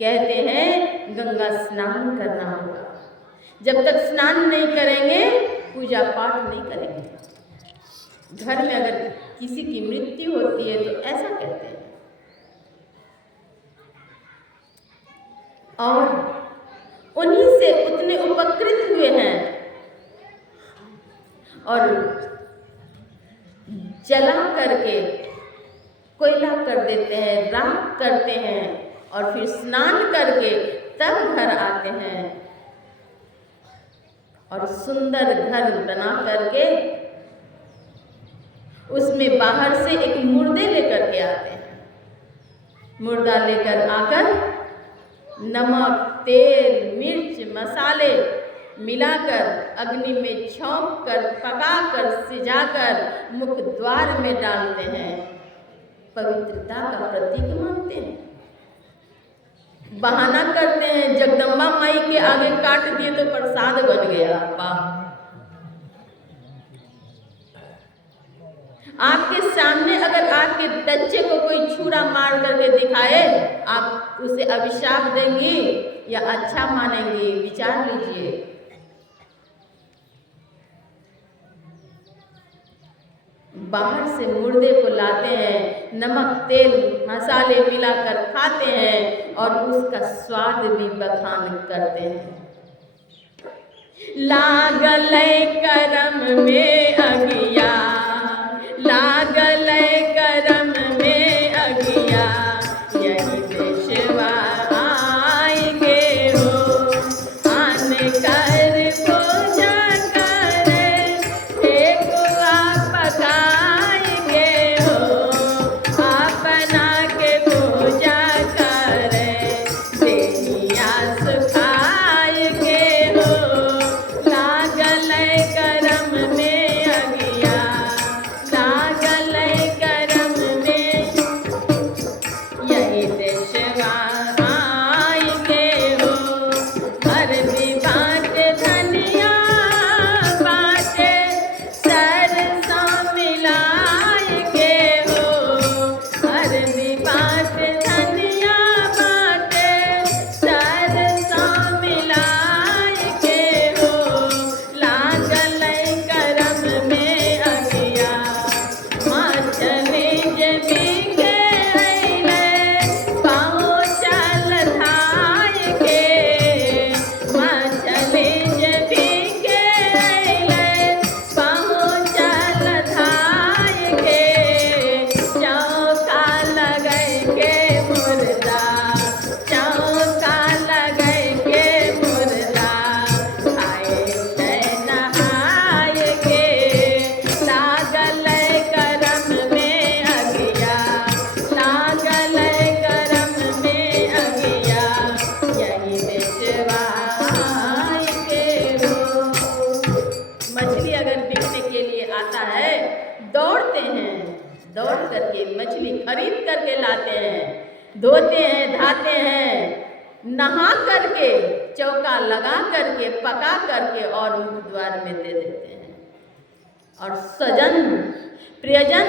कहते हैं गंगा स्नान करना होगा। जब तक स्नान नहीं करेंगे पूजा पाठ नहीं करेंगे। घर में अगर किसी की मृत्यु होती है तो ऐसा कहते हैं। और उन्हीं से उतने उपकृत हुए हैं और जला करके कोयला कर देते हैं, राख करते हैं और फिर स्नान करके तब घर आते हैं और सुंदर घर बना करके उसमें बाहर से एक मुर्दे लेकर के आते हैं। मुर्दा लेकर आकर नमक, तेल, मिर्च, मसाले मिलाकर अग्नि में छौंक कर, पकाकर, सिजाकर मुख द्वार में डालते हैं। पवित्रता का प्रतीक मानते हैं। बहाना करते हैं, जगदम्बा माई के आगे काट दिए तो प्रसाद बन गया। वाह! आपके सामने अगर आपके बच्चे को कोई छुरा मार करके दिखाए, आप उसे अभिशाप देंगी या अच्छा मानेंगी? विचार लीजिए। बाहर से मुर्दे को लाते हैं, नमक, तेल, मसाले मिलाकर खाते हैं और उसका स्वाद भी बखान करते हैं। लागल करम में अगिया, लागल करम में अगिया, यही देशवा आएंगे हो, आन कर पूजा करे, ठेकुआ पकाएंगे हो, अपना के पूजा करे, देनिया सुखाएंगे हो, लागल करम में अगिया, लागल करम में यही देशवा आएंगे हो, हरदी बाटे धनिया बाटे सरसों मिलाएंगे हो, हरदी बाटे धनिया बाटे सरसों मिलाएंगे हो, लागल करम में अगिया, मछली जबी के अइले, पाँव चल धाएंगे, मछली जबी के अइले, पाँव चल धाएंगे, चौका लगैके मुर्दा, चौका लगैके मुर्दा, खाए के नहाएंगे, लागल करम में अगिया, लागल करम में अगिया, यही बेचवा आएंगे हो। मछली अगर बिकने के लिए आता है, दौड़ते हैं, दौड़ करके मछली खरीद करके लाते हैं, धोते हैं, धाते हैं, नहा करके, चौका लगा करके, पका करके और मुख द्वार में दे देते हैं। और सजन, प्रियजन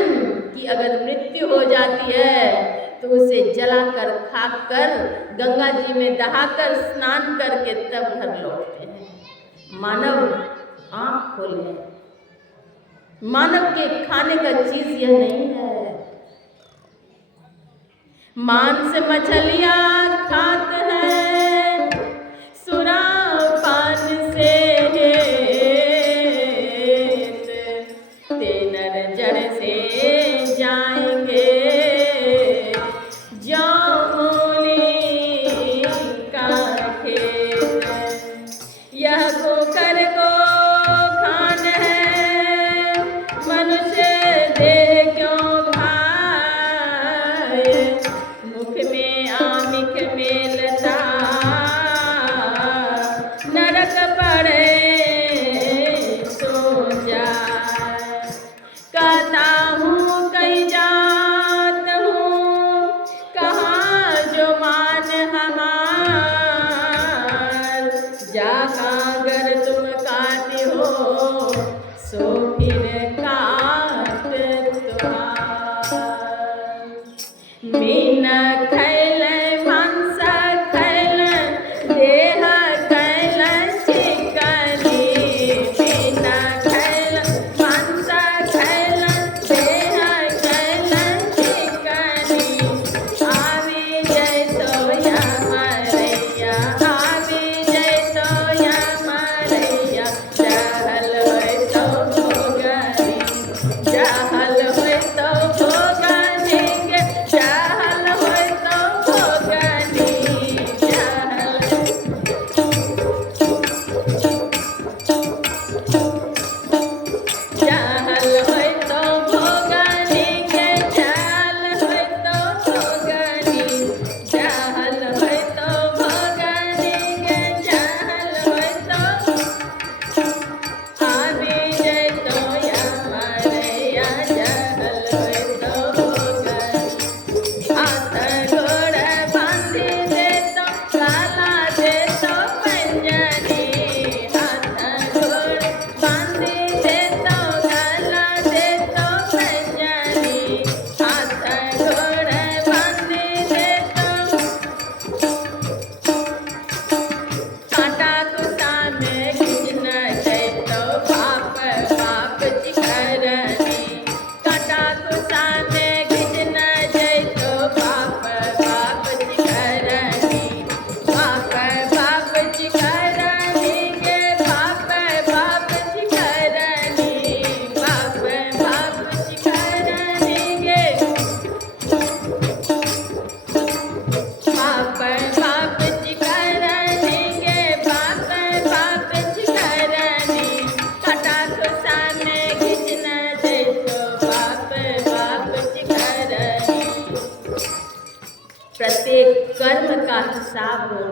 की अगर मृत्यु हो जाती है तो उसे जलाकर, खाक कर, गंगा जी में दहाकर, स्नान करके तब घर लौटते हैं। मानव आँख खोले, मानव के खाने का चीज यह नहीं है। मांस मछलियाँ खात हैं, सुरा पान से हेत, ते नर जड़ से जाएंगे, जौ मूली का खेत, यह गोकर को खान है, मनुष्य देह क्यों खाए, मुख में आमिख मेलता, नरक पड़े सो जाए, कहता हूँ कहीं जात हूँ, कहाँ जो मान हमार, जागा अगर तुम का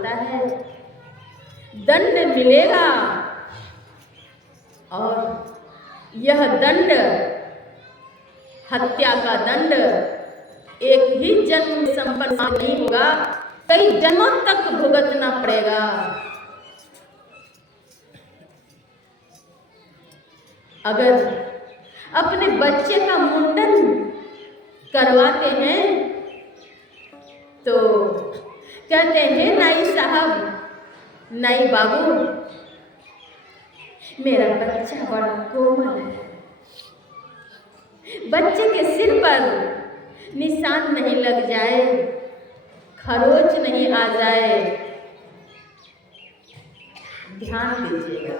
होता है, दंड मिलेगा और यह दंड, हत्या का दंड एक ही जन्म में संपन्न नहीं होगा, कई जन्मों तक भुगतना पड़ेगा। अगर अपने बच्चे का मुंडन करवाते हैं तो कहते हैं नाई साहब, नाई बाबू, मेरा बच्चा बड़ा कोमल है, बच्चे के सिर पर निशान नहीं लग जाए, खरोच नहीं आ जाए। ध्यान दीजिएगा,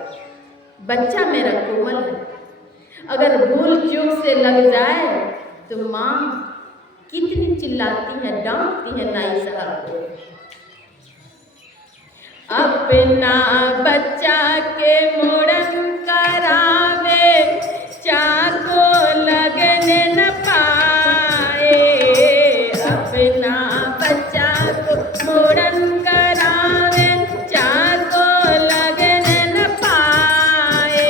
बच्चा मेरा कोमल है, अगर भूल चूक से लग जाए तो माँ कितनी चिल्लाती है, डांटती है नाई साहब को। अपना बच्चा के मुंडन करावे, चाको लगने न पाए, अपना बच्चा को मुंडन करावे, चाको लगने न पाए,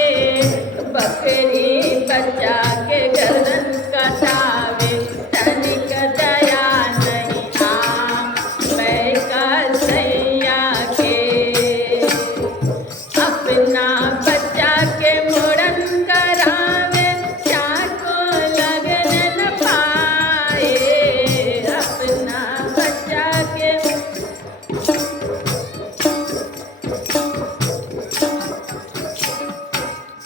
बकरी बच्चा के गर्दन कटावे, तनिक दया नहीं आवे कसैया के, अपना बच्चा के मुंडन करावे, चाको लगने न पाए, अपना बच्चा के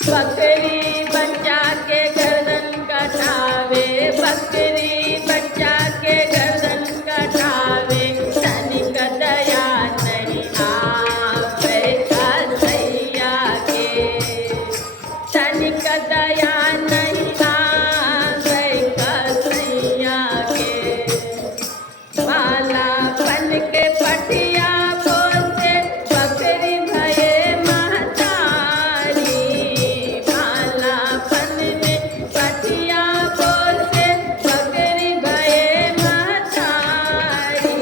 बकरी बच्चा के गर्दन कटावे, बकरी बच्चा के गर्दन कटावे, तनिक दया नहीं आवे कसैया के, तनिक दया नहीं आवे कसैया के। बाला बन के पटिया बोलते, बकरी भये महतारी, बाला बन में पटिया बोलते, बकरी भये महतारी,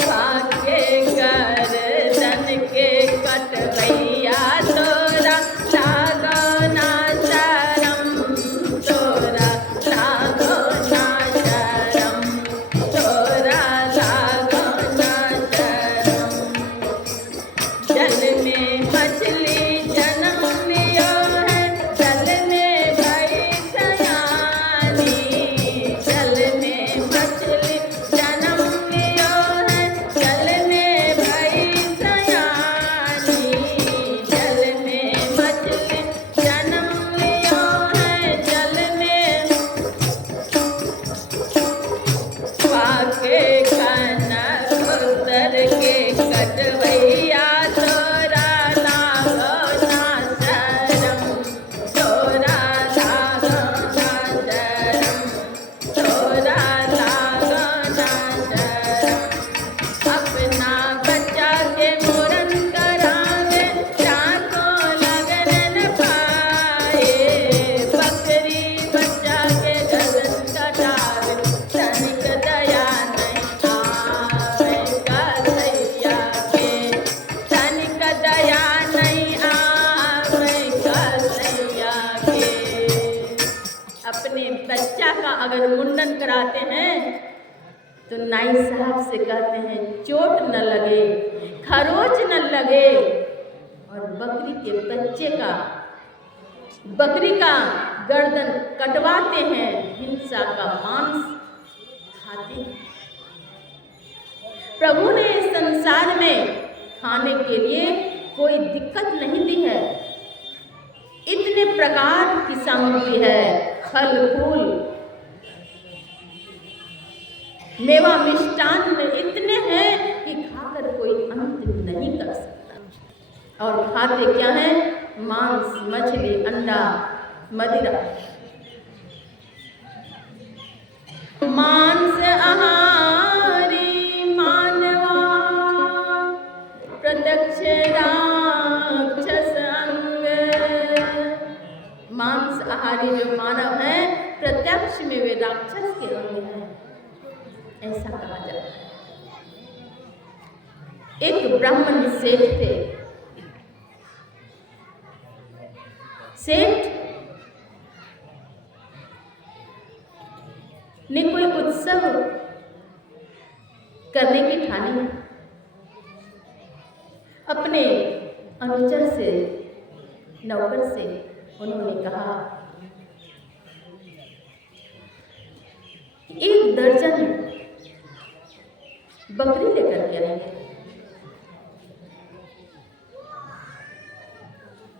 भागे गर्दन के कटवैया तोरा लागो ना शरम, तोरा लागो ना शरम, तोरा लागो ना शरम। जल में मछली जन्म लियो है, जल में भई सयानी, जल में मछली जन्म लियो है, जल में भई सयानी, जल में मछली जन्म लियो है, जल में पाके खाना उतर के कटवैया तोरा लागो ना शरम, तोरा लागो ना शरम, तोरा लागो ना शरम। अपना बच्चा के मुंडन करावे, चाको लगने न पाए, बकरी बच्चा के गर्दन कटावे, तनिक दया नहीं आवे कसैया के, तनिक दया नहीं आवे कसैया के। अपने बच्चा का अगर मुंडन कराते हैं तो नाई साहब से कहते हैं चोट न लगे, खरोच न लगे, और बकरी के बच्चे का, बकरी का गर्दन कटवाते हैं, हिंसा का मांस खाते हैं। प्रभु ने इस संसार में खाने के लिए कोई दिक्कत नहीं दी है, इतने प्रकार की सामग्री है, फल फूल मेवा मिष्टान में इतने हैं कि खाकर कोई अंत नहीं कर सकता। और खाते क्या है? मांस, मछली, अंडा, मदिरा। मांस आहारी मानवा प्रत्यक्ष राक्षस अंग। मांस आहारी जो मानव है प्रत्यक्ष में वे राक्षस के अंग हैं, ऐसा कहा जाता है। एक ब्राह्मण सेठ थे। सेठ ने कोई उत्सव करने की ठानी। अपने अनुचर से, नौकर से उन्होंने कहा, 1 दर्जन बकरी लेकर के आएंगे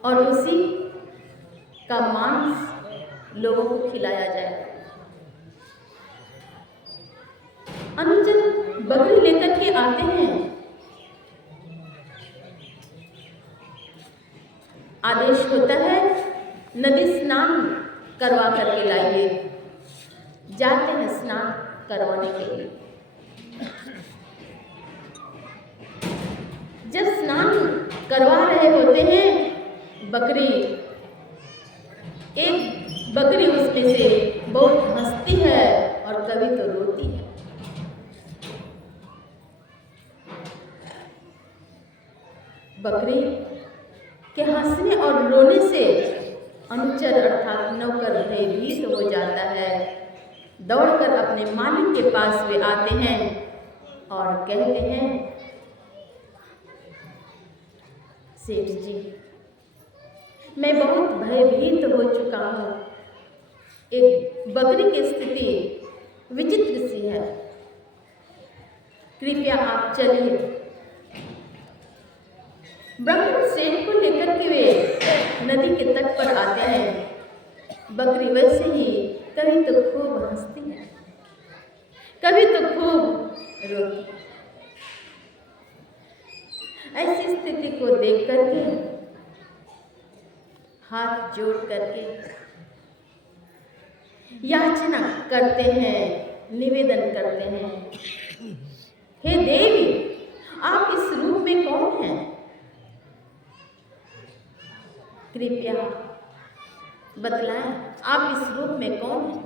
और उसी का मांस लोगों को खिलाया जाए। अनुचर बकरी लेकर के आते हैं। आदेश होता है नदी स्नान करवा करके लाइए। जाते हैं स्नान करवाने के लिए। जब स्नान करवा रहे होते हैं, एक बकरी उसमें से बहुत हंसती है और कभी तो रोती है। बकरी के हंसने और रोने से अनुचर अर्थात नौकर भयभीत हो जाता है। दौड़कर अपने मालिक के पास वे आते हैं और कहते हैं, सेठ जी, मैं बहुत भयभीत हो चुका हूँ। एक बकरी की स्थिति विचित्र सी है, कृपया आप चलिए। ब्राह्मण सेठ को लेकर के वे नदी के तट पर आते हैं। बकरी वैसे ही कभी तो खूब हंसती है, कभी तो खूब रोती है। ऐसी स्थिति को देख करके हाथ जोड़ करके याचना करते हैं, निवेदन करते हैं, हे देवी, आप इस रूप में कौन हैं? कृपया बतलाएं, आप इस रूप में कौन हैं?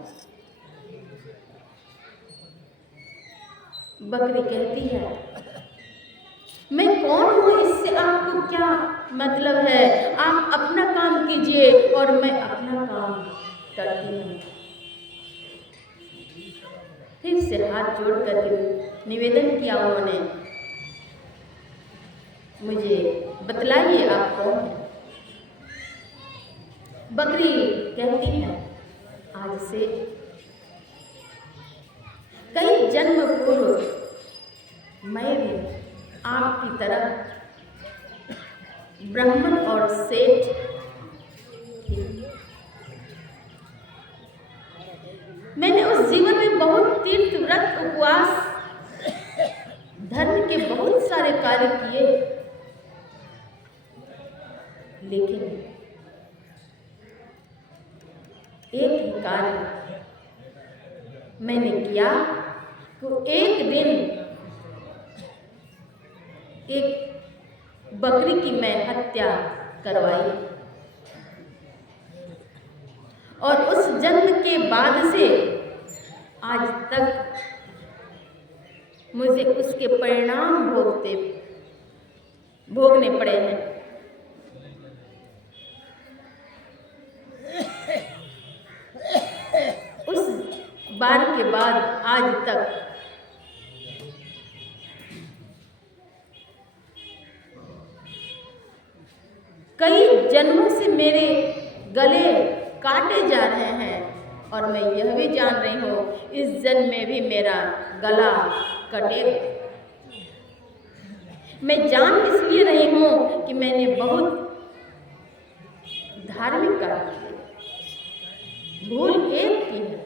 बकरी कहती है, मैं कौन हूँ इससे आपको क्या मतलब है? आप अपना काम कीजिए और मैं अपना काम करती हूँ। फिर से हाथ जोड़ कर निवेदन किया उन्होंने, मुझे बतलाइए आप कौन हैं? बकरी कहती है, आज से कई जन्म पूर्व मैं भी आपकी तरह ब्राह्मण और सेठ थी। मैंने उस जीवन में बहुत तीर्थ व्रत, उपवास, धर्म के बहुत सारे कार्य किए, लेकिन एक ही कार्य मैंने किया तो एक दिन एक बकरी की मैं हत्या करवाई और उस जन्म के बाद से आज तक मुझे उसके परिणाम भोगने पड़े हैं। उस बार के बाद आज तक कई जन्मों से मेरे गले काटे जा रहे हैं और मैं यह भी जान रही हूँ इस जन्म में भी मेरा गला कटेगा। मैं जान इसलिए रही हूँ कि मैंने बहुत धार्मिक कार्य किए, भूल एक की है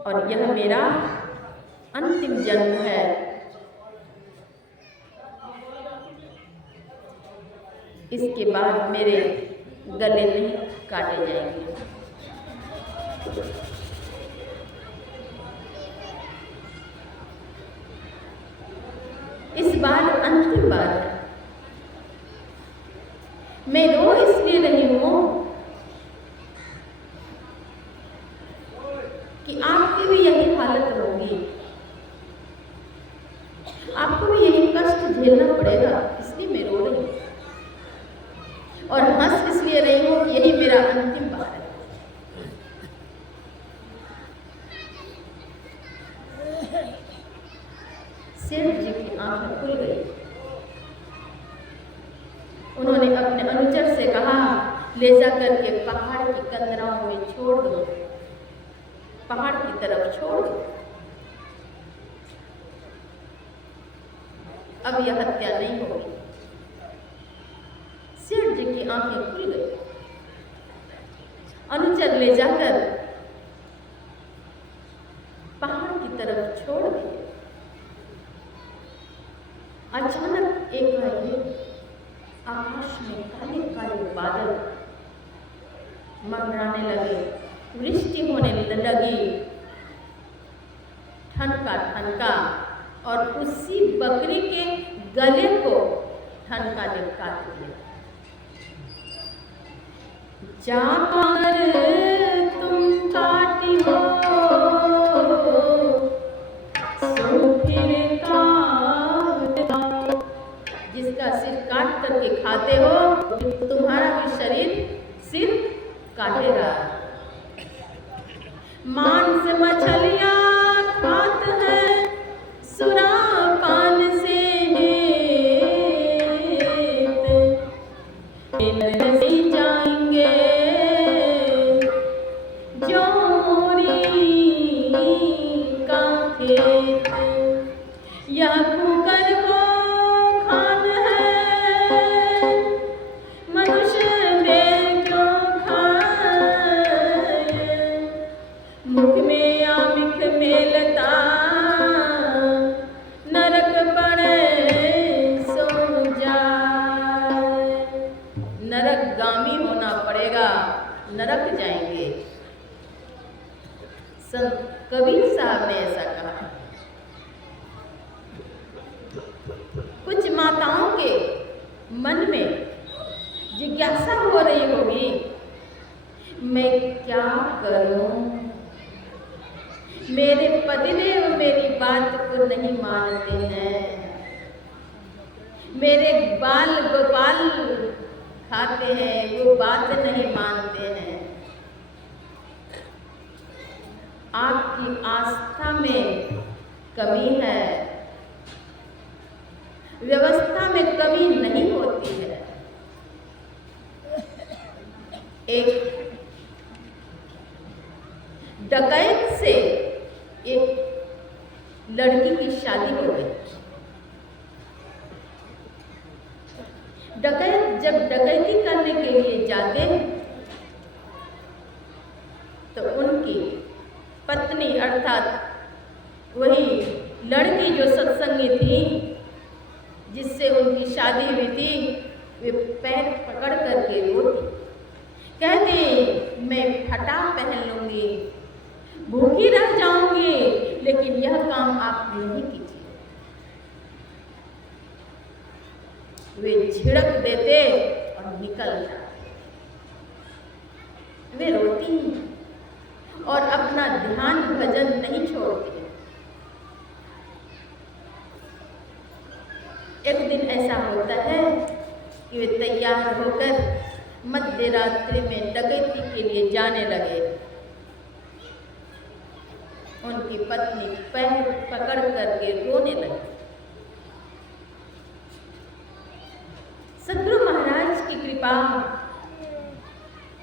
और यह मेरा अंतिम जन्म है। इसके बाद मेरे गले नहीं काटे जाएंगे। इस बार अंतिम बार मैं रो इसलिए रही हूँ कि आपकी भी यही हालत होगी। और हंस इसलिए रही हूं कि यही मेरा अंतिम बार है। सेठ जी की आंखें खुल गई। उन्होंने अपने अनुचर से कहा, ले जाकर के पहाड़ की कंदराओं में छोड़ दो, पहाड़ की तरफ छोड़ दो। अब यह हत्या नहीं होगी। सेठ जी की आंखें खुल गई। अनुचर ले जाकर पहाड़ की तरफ छोड़ दिए। अचानक एकाएक आकाश में काले काले बादल मंडराने लगे, वृष्टि होने लगी, ठनका ठनका, और उसी बकरी के गले को ठनका ने काट दिया। जाकर तुम काटी हो सो फिर काटता, जिसका सिर काट करके खाते हो तुम्हारा भी शरीर सिर काटेगा। मांस मछलियां खात है सुरापान से नहीं जाएंगे जो मोरी का खेत, यह कुकर को खान है मनुष्य देर क्यों खाए, मुख में आमिख मेलता नरक पड़े सो जाए। नरक गामी होना पड़ेगा, नरक जाएंगे। संत कबीर साहब ने ऐसा कहा। कुछ माताओं के मन में जिज्ञासा हो रही होगी, मैं क्या करूं, मेरे पतिदेव मेरी बात को नहीं मानते हैं, मेरे बाल गोपाल खाते हैं, वो बात नहीं मानते हैं। आपकी आस्था में कमी है, व्यवस्था में कमी नहीं होती है। एक डकैत से एक लड़की की शादी हो गई। डकैत जब डकैती करने के लिए जाते तो उनकी पत्नी अर्थात वही लड़की जो सत्संगी थी जिससे उनकी शादी हुई थी, वे पैर पकड़ करके रोती, कहती मैं फटा पहन लूंगी, भूखी रह जाऊंगी, लेकिन यह काम आप नहीं कीजिए। वे झिड़क देते और निकल जाते। वे रोती और अपना ध्यान भजन नहीं छोड़ती। एक दिन ऐसा होता है कि वे तैयार होकर मध्य रात्रि में डकैती के लिए जाने लगे। उनकी पत्नी पैर पकड़ करके रोने लगी। सद्गुरु महाराज की कृपा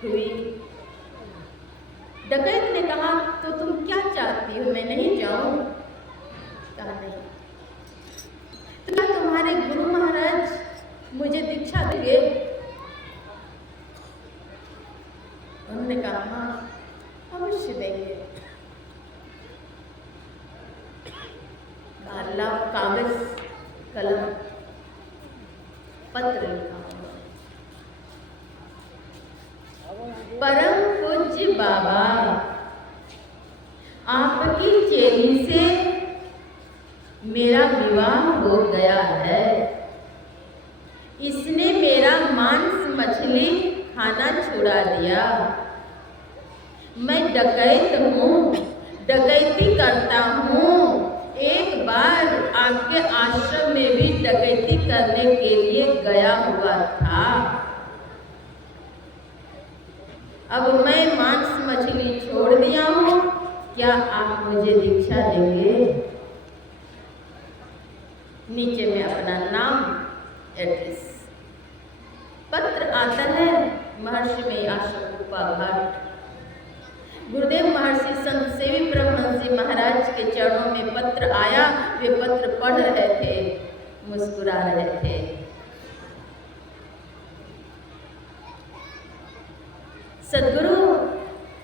हुई। डकैत ने कहा, तो तुम क्या चाहती हो, मैं नहीं जाऊं? कहा नहीं। तो क्या तुम्हारे गुरु महाराज मुझे दीक्षा देंगे? उन्होंने कहा हाँ अवश्य देंगे। काला कागज कलम पत्र लिखा। परम पूज्य बाबा, आपकी चेली से मेरा विवाह हो गया है। इसने मेरा मांस मछली खाना छुड़ा दिया। मैं डकैत हूँ, डकैती करता हूँ। एक बार आपके आश्रम में भी डकैती करने के लिए गया हुआ था। अब मैं मांस मछली छोड़ दिया हूँ, क्या आप मुझे दीक्षा देंगे? नीचे में अपना नाम, एड्रेस। पत्र आता है महर्षि में आश्रम घाट। गुरुदेव महर्षि संत सेवी परमहंस महाराज के चरणों में पत्र आया। वे पत्र पढ़ रहे थे, मुस्कुरा रहे थे। सद्गुरु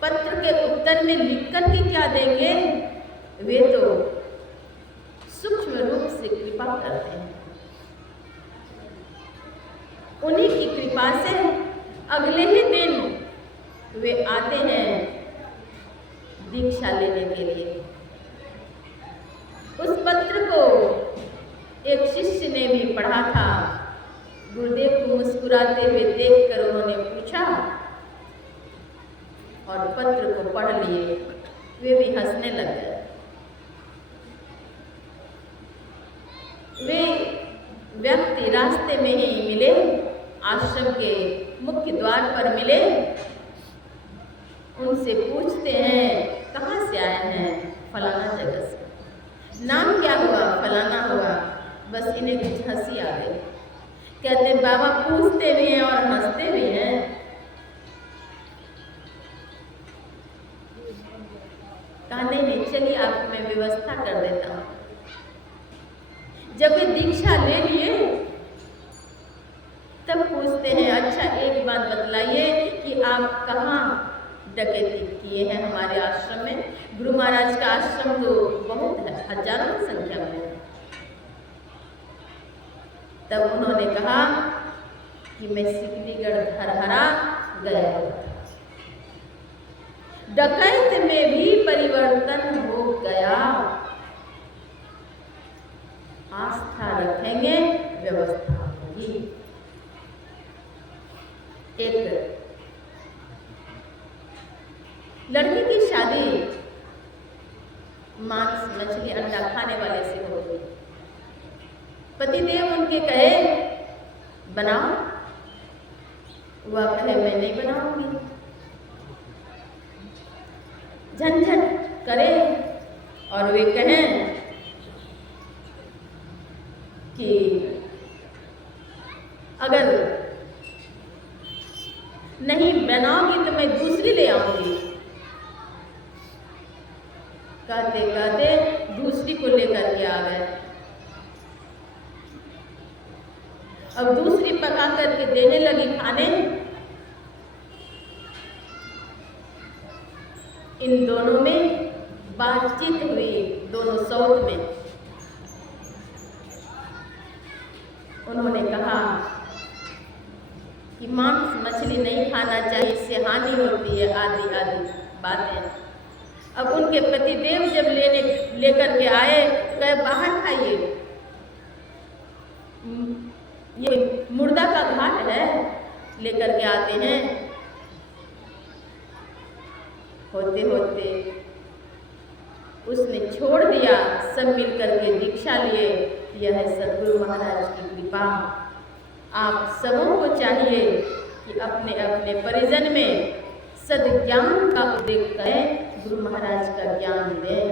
पत्र के उत्तर में लिखकर के क्या देंगे? वे तो सूक्ष्म रूप से कृपा करते हैं। उन्हीं की कृपा से अगले ही दिन वे आते हैं दीक्षा लेने के लिए। उस पत्र को एक शिष्य ने भी पढ़ा था। गुरुदेव को मुस्कुराते हुए देखकर उन्होंने पूछा और पत्र को पढ़ लिए। वे भी हंसने लग गए। वे व्यक्ति रास्ते में ही मिले, आश्रम के मुख्य द्वार पर मिले। उनसे पूछते हैं कहाँ से आए हैं? फलाना जगह से। नाम क्या हुआ? फलाना हुआ। बस इन्हें कुछ हंसी आ गई। कहते बाबा पूछते भी हैं और हंसते भी हैं। कहा नहीं, चलिए आपको मैं व्यवस्था कर देता हूँ। जब वे दीक्षा ले लिए तब पूछते हैं अच्छा एक बात बतलाइए कि आप कहाँ डकैती किए हैं हमारे आश्रम में? गुरु महाराज का आश्रम तो बहुत है, हजारों की संख्या में है। तब उन्होंने कहा कि मैं सिकलीगढ़ धरहरा गया था। डकैत में भी परिवर्तन हो गया। आस्था रखेंगे, व्यवस्था होगी। एक लड़की की शादी मांस मछली अंडा खाने वाले से हो गई। पतिदेव उनके कहे बनाओ, वह कहे मैं नहीं बनाऊंगी। झंझट करे और वे कहें कि अगर नहीं बनाओगी तो मैं दूसरी ले आऊंगी। कहते कहते दूसरी को लेकर के आ गए। अब दूसरी पका करके देने लगी खाने। इन दोनों में बातचीत हुई, दोनों सौत में। उन्होंने कहा कि मांस मछली नहीं खाना चाहिए, इससे हानि होती है, आदि आदि बातें। अब उनके पतिदेव जब लेकर के आए तो कहे बाहर खाइए, ये मुर्दा का घाट है। लेकर के आते हैं। होते होते उसने छोड़ दिया, सब मिलकर के दीक्षा लिए। यह है सद्गुरु महाराज की कृपा। आप सबों को चाहिए कि अपने अपने परिजन में सद्ज्ञान का उपदेश करें, गुरु महाराज का ज्ञान दें।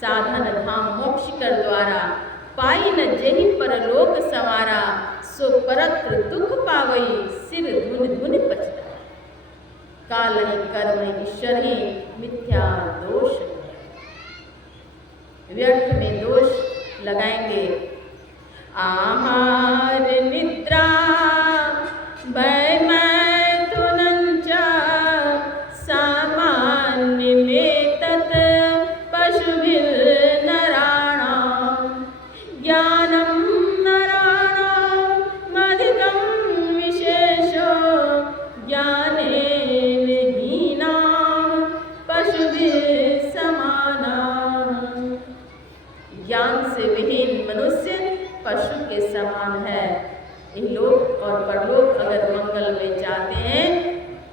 साधन धाम मोक्ष कर द्वारा, पाई न जेहि परलोक संवारा। सो परत्र दुख पावई, सिर धुन धुन पछताए। काल ही कर्म ईश्वर ही, मिथ्या दोष व्यर्थ में दोष लगाएंगे। आहार निद्रा भय मैथुनञ्च सामान्य में तत् पशुभिर्नराणां ज्ञानं नराणाम् अधिकं विशेषो ज्ञानेन हीनां पशुभिः समानाः। ज्ञान से विहीन मनुष्य पशु के समान है। इहलोक और परलोक अगर मंगल में चाहते हैं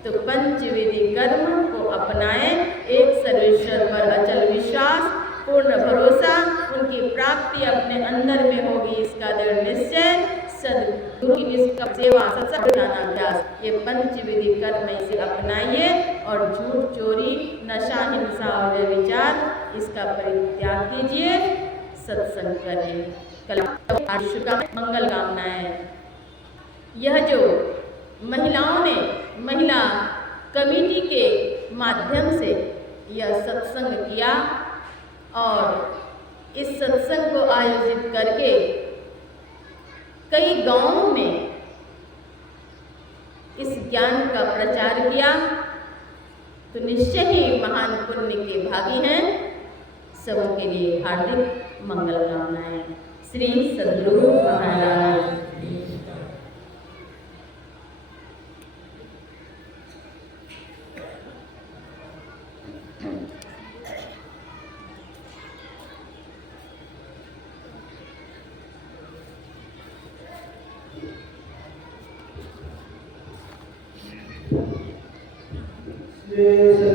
तो पंचविधि कर्म को अपनाएं। एक सर्वेश्वर पर अचल विश्वास, पूर्ण भरोसा, उनकी प्राप्ति अपने अंदर में होगी, इसका दृढ़ निश्चय। सद गुरु की निष्कपट सेवा, सत्संग, ज्ञानाभ्यास, ये पंचविधि कर्म इसे अपनाइए और झूठ, चोरी, नशा, हिंसा और व्यभिचार इसका परित्याग कीजिए, सत्संग करिए। कल मंगल कामनाएं। यह जो महिलाओं ने महिला कमेटी के माध्यम से यह सत्संग किया और इस सत्संग को आयोजित करके कई गांवों में इस ज्ञान का प्रचार किया, तो निश्चय ही महान पुण्य के भागी हैं। सबों के लिए हार्दिक मंगल कामनाएं। श्री सद्गुरु महाराज। Yes.